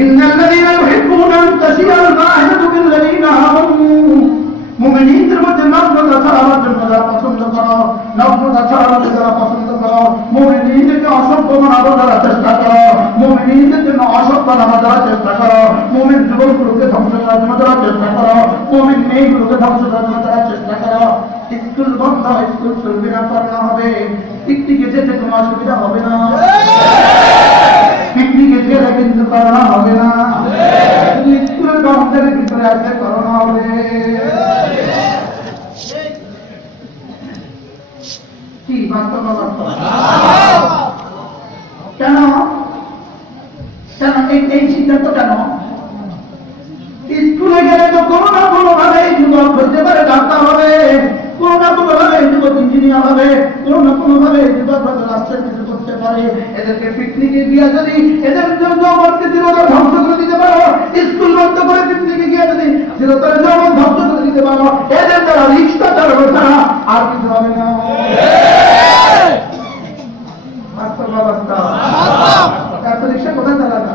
ইন্নাল্লাযীনা ইউহিব্বুনা আন তাশিয়াল ফাহিশাতু বিল্লাযীনা আমানু মুমিনদের মধ্যে নগ্নতা ছড়ানোর জন্য যারা পছন্দ করো, নগ্নতা ছড়ানোর যারা পছন্দ করো, মুমিনদেরকে অসভ্য বানাবার যারা চেষ্টা করো, মুমিনদের জন্য অসভ্য বানাবার যারা চেষ্টা করো, মুমিন যুবকগুলোকে ধ্বংস করার জন্য যারা চেষ্টা করো, মুমিন মেয়েগুলোকে ধ্বংস করার জন্য যারা চেষ্টা করো, স্কুল বন্ধ, স্কুল চলবে না, করোনা হবে, পিকনিকে যেতে কোনো অসুবিধা হবে না, পিকনিকে গেলে কিন্তু করোনা হবে না, স্কুলের বন্ধের ভিতরে আসলে করোনা হবে। কি বাস্তব বাস্তব কেন কেন এই সিদ্ধান্ত কেন? স্কুলে গেলে তো কোনো না কোনো ভাবে যুবক হতে পারে, ডাক্তার হবে, কোনো না কোনো ভাবে যুবক ইঞ্জিনিয়ার হবে, কোনো না কোনো ভাবে যুবক হয়তো রাষ্ট্রের কিছু করতে পারে। এদেরকে পিকনিকে গিয়ে যদি এদের যৌবনকে চিরতরে ধ্বংস করে দিতে পারো, স্কুল বন্ধ করে পিকনিকে গিয়ে যদি চিরতরে যৌবন ধ্বংস করে দিতে পারো, এদের দ্বারা রিক্সা চালাবে ছাড়া আর কিছু হবে না। বাস্তব ব্যবস্থা এত রিক্সা কোথায় চালাবে?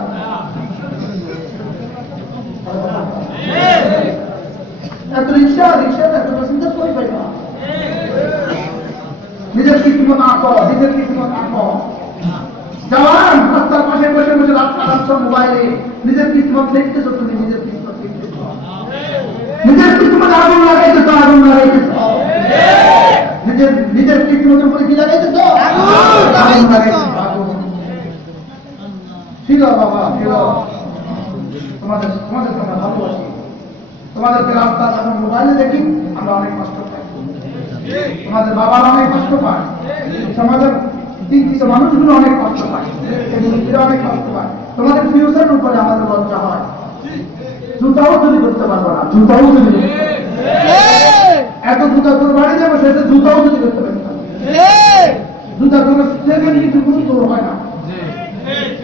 এত রিক্সা রিক্সা এত প্যাসেঞ্জার কই পাইবা? নিজের কিসমত আঁকো, নিজের কিসমত আঁকো। জওয়ান রাস্তার পাশে বসে বসে রাত কাটাচ্ছ মোবাইলে, নিজের কিসমত লিখতেছো, তুমি নিজের কিসমত লিখতেছ, নিজের কিসমত আগুন লাগাইতেছ, আগুন লাগাইতেছ, নিজের কিসমতের উপরে কি লাগাইতেছ? আগুন লাগাইতেছ। ছিল বাবা ছিল, তোমাদেরকে আমরা ভালোবাসি, তোমাদেরকে রাস্তা যখন মোবাইলে দেখি আমরা অনেক কষ্ট পাই, তোমাদের বাবারা অনেক কষ্ট পায়, সমাজের চিন্তিত মানুষগুলো অনেক কষ্ট পায়, এরা অনেক কষ্ট পায়, তোমাদের ফিউচারের উপরে আমাদের লজ্জা হয়। জুতাও তৈরি করতে পারবো না, জুতাও তৈরি এত জুতা তোর বাড়ি যাবো, সেটা জুতাও তৈরি করতে পারবো না, জুতা তোর সেকেন্ড কিছু কোনো তোর হয় না,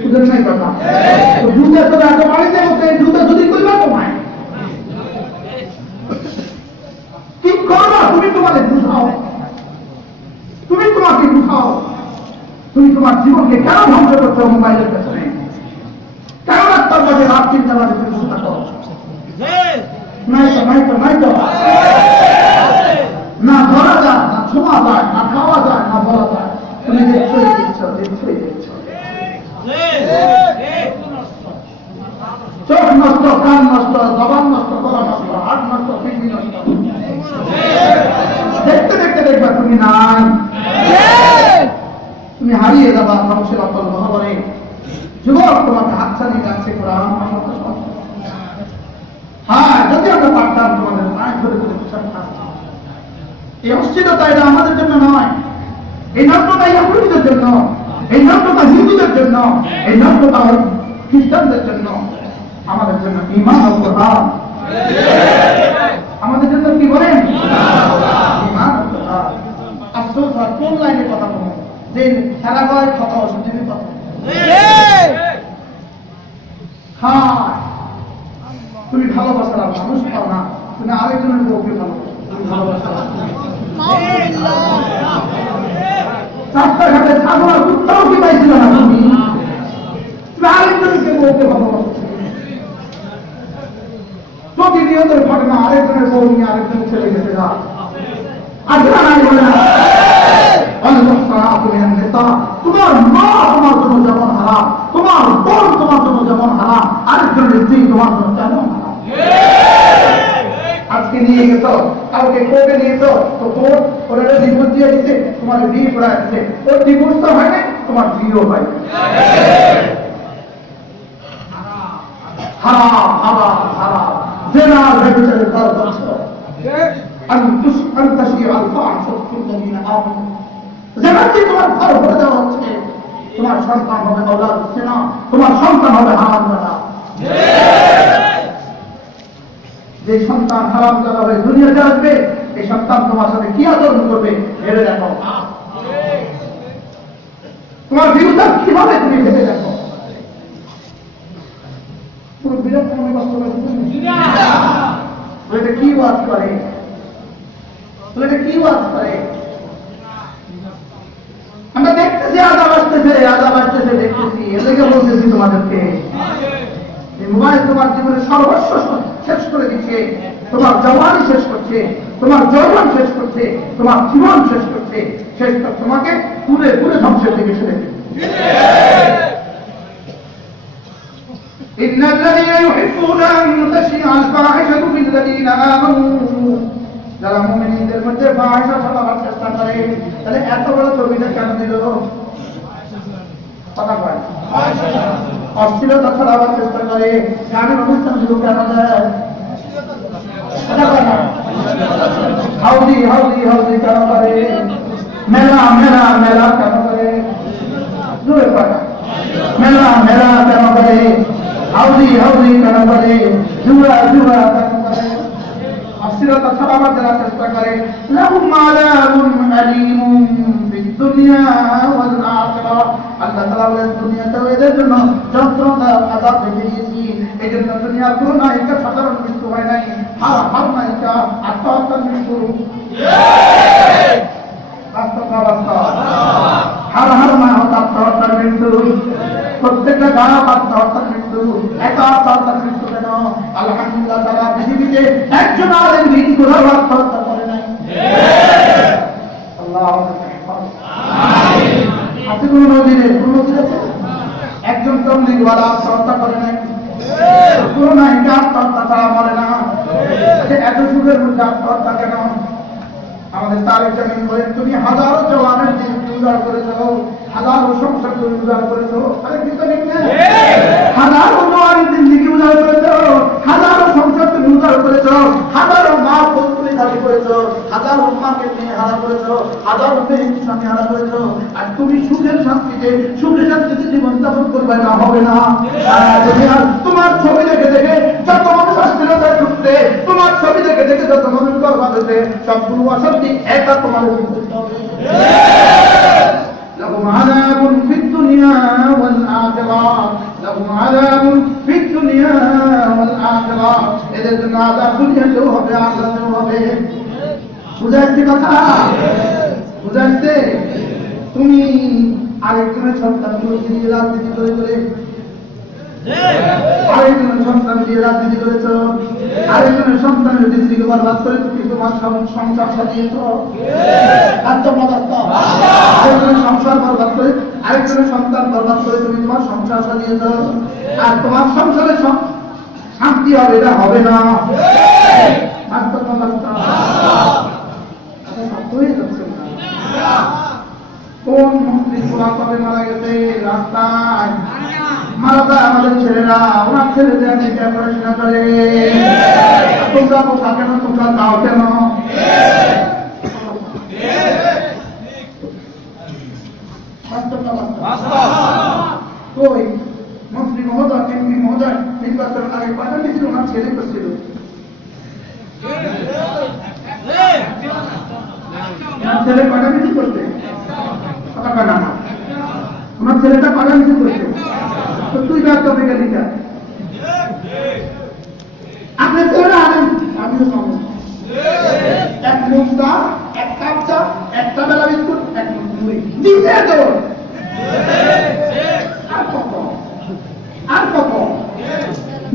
বুঝেন নাই কথা? জুতা তোর এত বাড়ি যাবো, জুতা তৈরি করবে তোমায় কি করবা? তুমি তোমাদের বুঝাও, তুমি তোমাকে বুঝাও, তুমি তোমার জীবনকে কেন ধ্বংস করছো মোবাইলের পেছনে? কেন রাস্তার মাঝে রাত চিন্তা মাঝে তুমি বসে থাকো? নাই তো নাই তো নাই তো, না ধরা যায়, না ছোঁয়া যায়, না খাওয়া যায়, না বলা যায়, তুমি দেখছোই দিচ্ছ, দেখছোই দিচ্ছ। চোখ নষ্ট, কান নষ্ট, জবান নষ্ট, গলা নষ্ট, হাত নষ্ট, কিডনি নষ্ট, দেখতে দেখতে দেখবা তুমি নাই, তুমি হারিয়ে যাবা ধ্বংসের অকল মহাবরে। যুবক তোমাকে হাতছানি যাচ্ছে কোরআন। হ্যাঁ, যদি আমরা পারতাম তোমাদের মায়ের ধরে ধরে পোশাক, এই অস্থিরতা এটা আমাদের জন্য নয়, এই নগ্নতা ইহুদিদের জন্য, এই নগ্নতা হিন্দুদের জন্য, এই নগ্নতা খ্রিস্টানদের জন্য, আমাদের জন্য ঈমান ও কোরআন। আমাদের জন্য কি বলেন? ঈমান ও কোরআন। আফসোস আর কোন লাইনে কথা বলবো যে সারা ঘরে কথা অসুবিধা কথা। হ্যাঁ, তুমি ভালোবাসার আর মানুষ পাও না, তুমি আরেকজনের বউকে ভালোবাসো, তুমি ভালোবাসা রাস্তাঘাটে ছাগল আর কুত্তাও কি পাইছিল না, তুমি আরেকজনকে বউকে ভালোবাসো। প্রতিনিয়তের ঘটনা, আরেকজনের বউ নিয়ে আরেকজনের ছেলে গেছে যা আগ্রা নাই বলে না। তোমার মা তোমার জন্য যেমন হারাম, তোমার বোন তোমার জন্য যেমন হারাম, আরেকজনের স্ত্রী তোমার জন্য তেমন হারাম। আজকে নিয়ে গেছ, কাউকে কোর্টে নিয়েছ, তো কোর্ট ওরা ডিভোর্স দিয়ে দিচ্ছে, তোমার বিয়ে করা দিচ্ছে, ওর ডিভোর্স তো হয় না, তোমার বিয়েও হয়। হারাম হারাম হারাম, জেনা ব্যভিচারের ঘর ধ্বংস। তোমার ঘর ভরে দেওয়া হচ্ছে, তোমার সন্তান হবে আওলাদ জেনা, তোমার সন্তান হবে হারাম জাদা। যে সন্তান হারাম জাদা হয়ে দুনিয়াতে আসবে, এই সন্তান তোমার সাথে কি আচরণ করবে ভেবে দেখো। তোমার বিরুদ্ধে কিভাবে তুমি ভেবে দেখো। কি ওয়াজ করে, কি ওয়াজ করে? আমরা দেখতেছি আজাব আসতেছে, আজাব আসতেছে দেখতেছি, এদিকে বলতেছি তোমাদেরকে মোবাইল তোমার জীবনের সর্বস্ব শেষ করে দিচ্ছে, তোমার জওয়ানি শেষ করছে, তোমার যৌবন শেষ করছে, তোমার জীবন শেষ করছে, শেষ করে তোমাকে পুরে পুরে ধ্বংসের দিকে ফেলে দিচ্ছে। إن الذين يحبون أن تشيع الفاحشة في الذين آمنوا যারা মুমিনদের মধ্যে ফাহিশা ছড়াবার চেষ্টা করে, তাহলে এত বড় ছবিটা কেন দিল? কথা কয় অশ্লীলতা ছড়াবার চেষ্টা করে, গানের অনুষ্ঠান দিল কেন দেয়? হাউদি হাউদি হাউদি কেন করে? মেলা মেলা মেলা কেন করে? জোরে কয় মেলা মেলা কেন করে? হাউদি হাউদি কেন করে? জুয়া জুয়া কেন করে? অশ্লীলতা ছড়াবার দেওয়ার চেষ্টা করে। লাহুম আযাবুন আলীমুন ফিদ দুনিয়া ওয়াল আখিরাহ, আল্লাহ তাআলা বলেন দুনিয়াতেও এদের জন্য যন্ত্রণার আযাব রেখে দিয়েছি। এই জন্য দুনিয়ার কোনো নায়িকা সাধারণ মৃত্যু হয় নাই, হার নায়িকা আত্মহত্যার মৃত্যু। হার আত্মহত্যার মৃত্যু, প্রত্যেকটা গায়ক আত্মহত্যার মৃত্যু, একা আত্মহত্যার মৃত্যু কেন? আলহামদুলিল্লাহ তারা পৃথিবীতে একজন আলেম দিন কোথাও আত্মহত্যা করে নাই। আল্লাহ আছে কোন নদীরে, কোন নদীর আছে একজন তবলিগওয়ালা আত্মহত্যা করে নাই, কোন নায়িকা আত্মহত্যা ছাড়া মরে না। এত সুখের মধ্যে আত্মহত্যা কেন? আমাদের তারেক জামিল বলেন, তুমি হাজারো জওয়ানের জিন্দগি উজাড় করেছো, হাজারো সংসার তুমি উজাড় করেছো, হাজারো জওয়ানের জিন্দগি উজাড় করেছো, হাজারো সংসার তুমি উজাড় করেছো, হাজারো মা বোন তুমি হারা করেছো, হাজারো মাকে নিয়ে হারা করেছো, হাজারো মেয়ে স্বামী হারা করেছো, আর তুমি সুখের শান্তিতে সুখের শান্তিতে জীবন যাপন করবে না, হবে না। তোমার ছবি দেখে দেখে যত মানুষ অশ্লীলতায় ঢুকতে, তোমার ছবি দেখে দেখে যত মানুষ বরবাদ হয়েছে, সবগুলো অশান্তি একা তোমার لهم عذاب في الدنيا والآخرة لهم عذاب في الدنيا والآخرة এদের জন্য আযাব দুনিয়াতেও হবে, আখিরাতেও হবে। বুঝাইতে কথা? বুঝাইতে? তুমি আরেকজনের সন্তান দিয়ে রাজনীতি করে করে, আরেকজনের সন্তান দিয়ে রাজনীতি করেছ, আরেকজনের সন্তানের জিন্দিগি বরবাদ করে তুমি তোমার সংসার সাজিয়েছ। আরেকজনের সংসার বরবাদ করে, আরেকজনের সন্তান বরবাদ করে তুমি তোমার সংসার সাজিয়েছ, আর তোমার সংসারে শান্তি হবে না, হবে না। কোন মন্ত্রী পুরাতনে মারা গেছে রাস্তায়, মারা যায় আমাদের ছেলেরা, ওনার ছেলেদের আমেরিকায় পড়াশোনা করে, তোমরা বোকা কেন? তোমরা যাও কেন? কই মন্ত্রী মহোদয়, এমপি মহোদয় নির্বাচন আগে কয়টা মিছিল ওনার ছেলে করছিল? ছেলে কয়টা মিছিল করছে? তোমার ছেলেটা কয়টা মিছিল করছে? তুই ব্যর্থ থেকে দিতে আপনার ছেলেরা আনেন, আমিও সমস্ত এক মুক্তা, এক কাপ চা, একটা বেলা বিস্কুট, এক মুড়ি দিতে তো। আর কত, আর কত?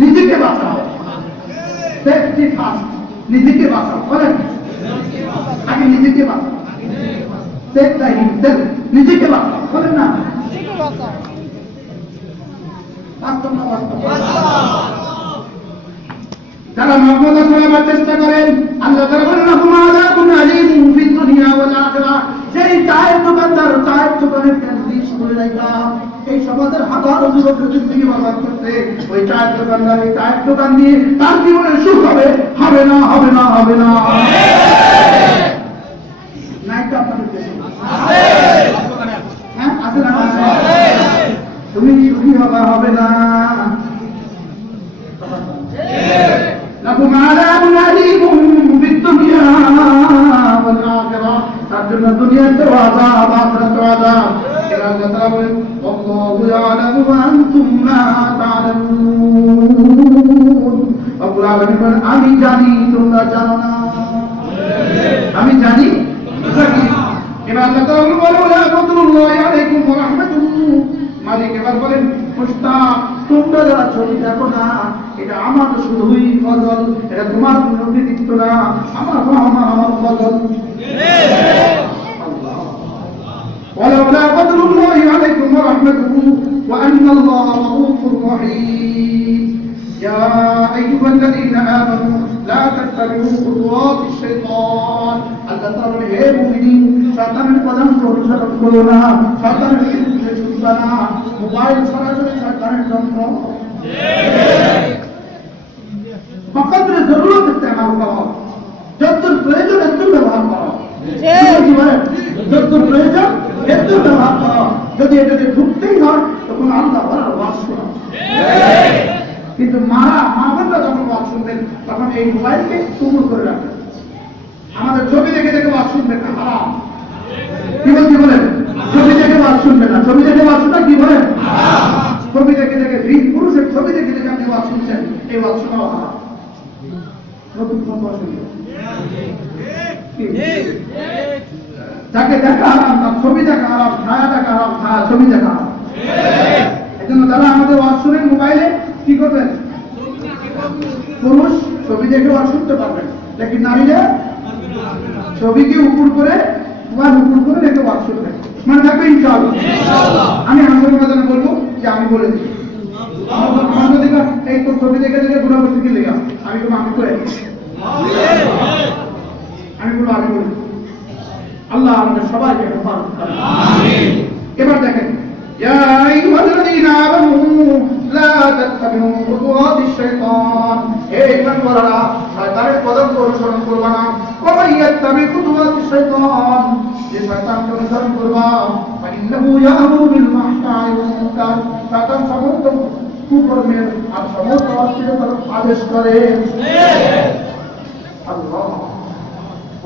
নিজেকে বাঁচাও, সেফটি ফার্স্ট, নিজেকে বাঁচাও, বলেন আগে নিজেকে বাঁচাও, সেফ দ্য হিমসেলফ, নিজেকে বাঁচাও, বলেন না? যারা মর্যাদা ছড়াবার চেষ্টা করেন, আল্লাহ তাআলা বলেন লাহুম আযাবুন আলীমুন ফিদ দুনিয়া ওয়াল আখিরাহ। যেই চায়ের দোকানদার চায়ের দোকানে প্যান্ডিস করে রাখা, এই সমাজের হাজারো যুবকের জিন্দেগি বরবাদ করতে, ওই চায়ের দোকানদার এই চায়ের দোকান দিয়ে তার জীবনে সুখ হবে, হবে না, হবে না, হবে না। নাই তো আপনাদের দেশে আছে, হ্যাঁ আছে না? তুমি সুখী হবে, হবে না। لكم عذاب أليم في الدنيا والآخرة, তার জন্য দুনিয়াতেও আযাব, আখিরাতেও আযাব। আল্লাহ তাআলা বলেন আল্লাহু ইয়ালামু ওয়া আনতুম লা তা'লামুন। রব্বুল আলামিন বলেন আমি জানি, তোমরা জানো না। আমি জানি, এবার আল্লাহ তাআলা বলেন ওয়া রাহমাতুল্লাহি আলাইকুম ওয়া রাহমাতুহু। মালিক এবার বলেন মুশতাক তোমরা যারা ছবি দেখো না, এটা আমার শুধুই ফজল, এটা তোমার কোনো কৃতিত্ব না, আমার ফজল। ولولا فضل الله عليكم ورحمته وأن الله رؤوف رحيم يا أيها الذين آمنوا لا تتبعوا خطوات الشيطان আল্লাহ তাআলা বলে, হে মুমিন, শয়তানের কদম অনুসরণ করো না, শয়তানের পিছনে ছুটবে না। মোবাইল সরাসরি শয়তানের যন্ত্র। বকদরে জরুরত ইস্তেমাল করো, যতদূর প্রয়োজন ততদূর ব্যবহার করো। যতদূর প্রয়োজন ততদূর ব্যবহার করো। যদি এটাতে ঢুকতেই হয় তখন আল্লাহ বলার ওয়াজ শোনো। কিন্তু মা বোনরা যখন ওয়াজ শুনবেন তখন এই মোবাইলকে তুমুল করে রাখবেন। আমাদের ছবি দেখে দেখে ওয়াজ শুনবেন না, হারাম। কি বলেন? ছবি দেখে ওয়াজ শুনবেন না। ছবি দেখে ওয়াজ শোনা কি বলেন? ছবি দেখে দেখে বীর পুরুষের ছবি দেখে দেখে আপনি ওয়াজ শুনছেন, এই ওয়াজ শোনাও হারাম। নতুন যাকে দেখা হারাম তার ছবি দেখা হারাম, ছায়া দেখা হারাম, ছায়া ছবি দেখা হারাম। এই জন্য যারা আমাদের ওয়াজ শুনেন মোবাইলে কি করবেন? পুরুষ ছবি দেখে ওয়াজ শুনতে পারবেন, লেকিন নারীরা ছবিকে উপর করে ওয়াজ উপর করে দেখে ওয়াজ শুনবেন। মানে থাকবে ইনশাআল্লাহ। আমি আমাদের মাঝে বলবো যে আমি বলে দিই, আমার দিকে এই তো ছবি দেখে দেখে গুণা করতে কি লেখা, আমি তো আমি করে আমি বলবো আমি বলি। আল্লাহ আমাদের সবাইকে হেফাজত করেন। এবার দেখেন, يا أيها الذين آمنوا لا تتبعوا خطوات الشيطان হে ঈমানওয়ালারা, শয়তানের কদম অনুসরণ করবা না। ومن يتبع خطوات الشيطان যে শয়তানকে অনুসরণ করবা فإنه يأمر بالفحشاء والمنكر, শয়তান সমস্ত কুকর্মের আর সমস্ত অশ্লীলতার আদেশ করে। আল্লাহ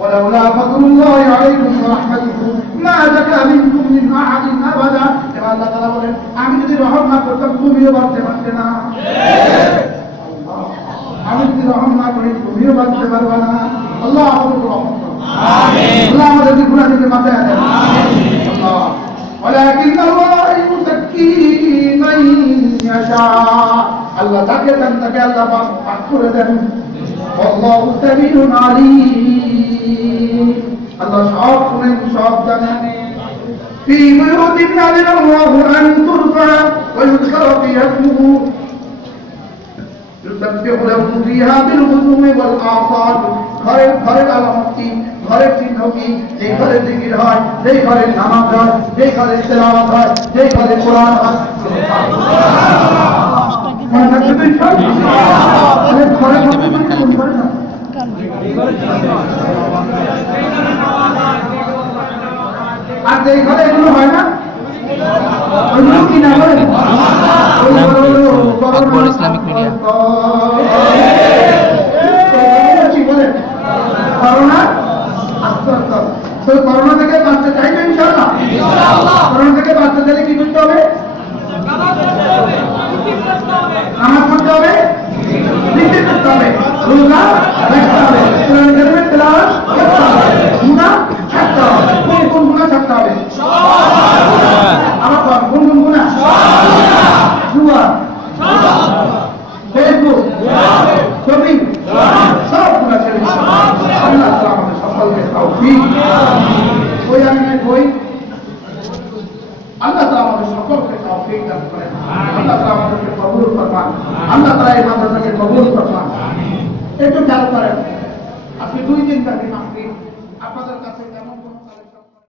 ولولا فضل الله عليكم ورحمته ما زكى منكم من أحد أبدا। আল্লাহ তাআলা বলেন, আমি যদি রহম না করতাম তুমিও বাঁচতে পারতে না। আমি যদি রহম না করি তুমিও বাঁচতে পারবে না। আল্লাহ আমাদের রহম করুন, আমিন। আল্লাহ আমাদেরকে গুনাহ থেকে বাঁচায় দেন, আমিন। আল্লাহ ولكن الله يزكي من يشاء, আল্লাহ যাকে চান তাকে আল্লাহ পাক করে দেন। والله سميع عليم, আল্লাহ সব শুনেন সব জানেন। في بيوت أذن الله أن ترفع ويذكر فيها اسمه يسبح له فيها بالغدو والآصال। ঘরের আলামত কি, ঘরের চিহ্ন কি? যে ঘরে জিকির হয়, যে ঘরে নামাজ হয়, যে ঘরে তেলাওয়াত হয়, যে ঘরে কোরআন হয়। আর যে ঘরে এগুলো হয় না ওইগুলো কি না বলেন? ইসলামিক মিডিয়া কি বলেন? করোনা করোনা থেকে বাঁচতে চাইবে ইনশাআল্লাহ। করোনা থেকে বাঁচতে চাইলে কি করতে হবে? নামাজ পড়তে হবে, জিকির করতে হবে, রোজা রাখতে হবে, কোরআন কারিমের তেলাওয়াত করতে হবে, গুনাহ ছাড়তে হবে। কোন গুনাহ ছাড়তে হবে? আমার কোন গুনাহ? জুয়া, ফেসবুক, শপিং, সব গুনাহ ছেড়ে দিতে হবে। আল্লাহ তাআলা আমাদের সকলকে তৌফিক বই আমি বই আল্লাহ তাআলা আমাদের সকলকে তৌফিক দান করেন। আল্লাহ তাআলা আমাদেরকে কবুল ফরমান। আল্লাহ তাআলা এই মাদ্রাসাকে কবুল ফরমান। একটু খেয়াল করেন,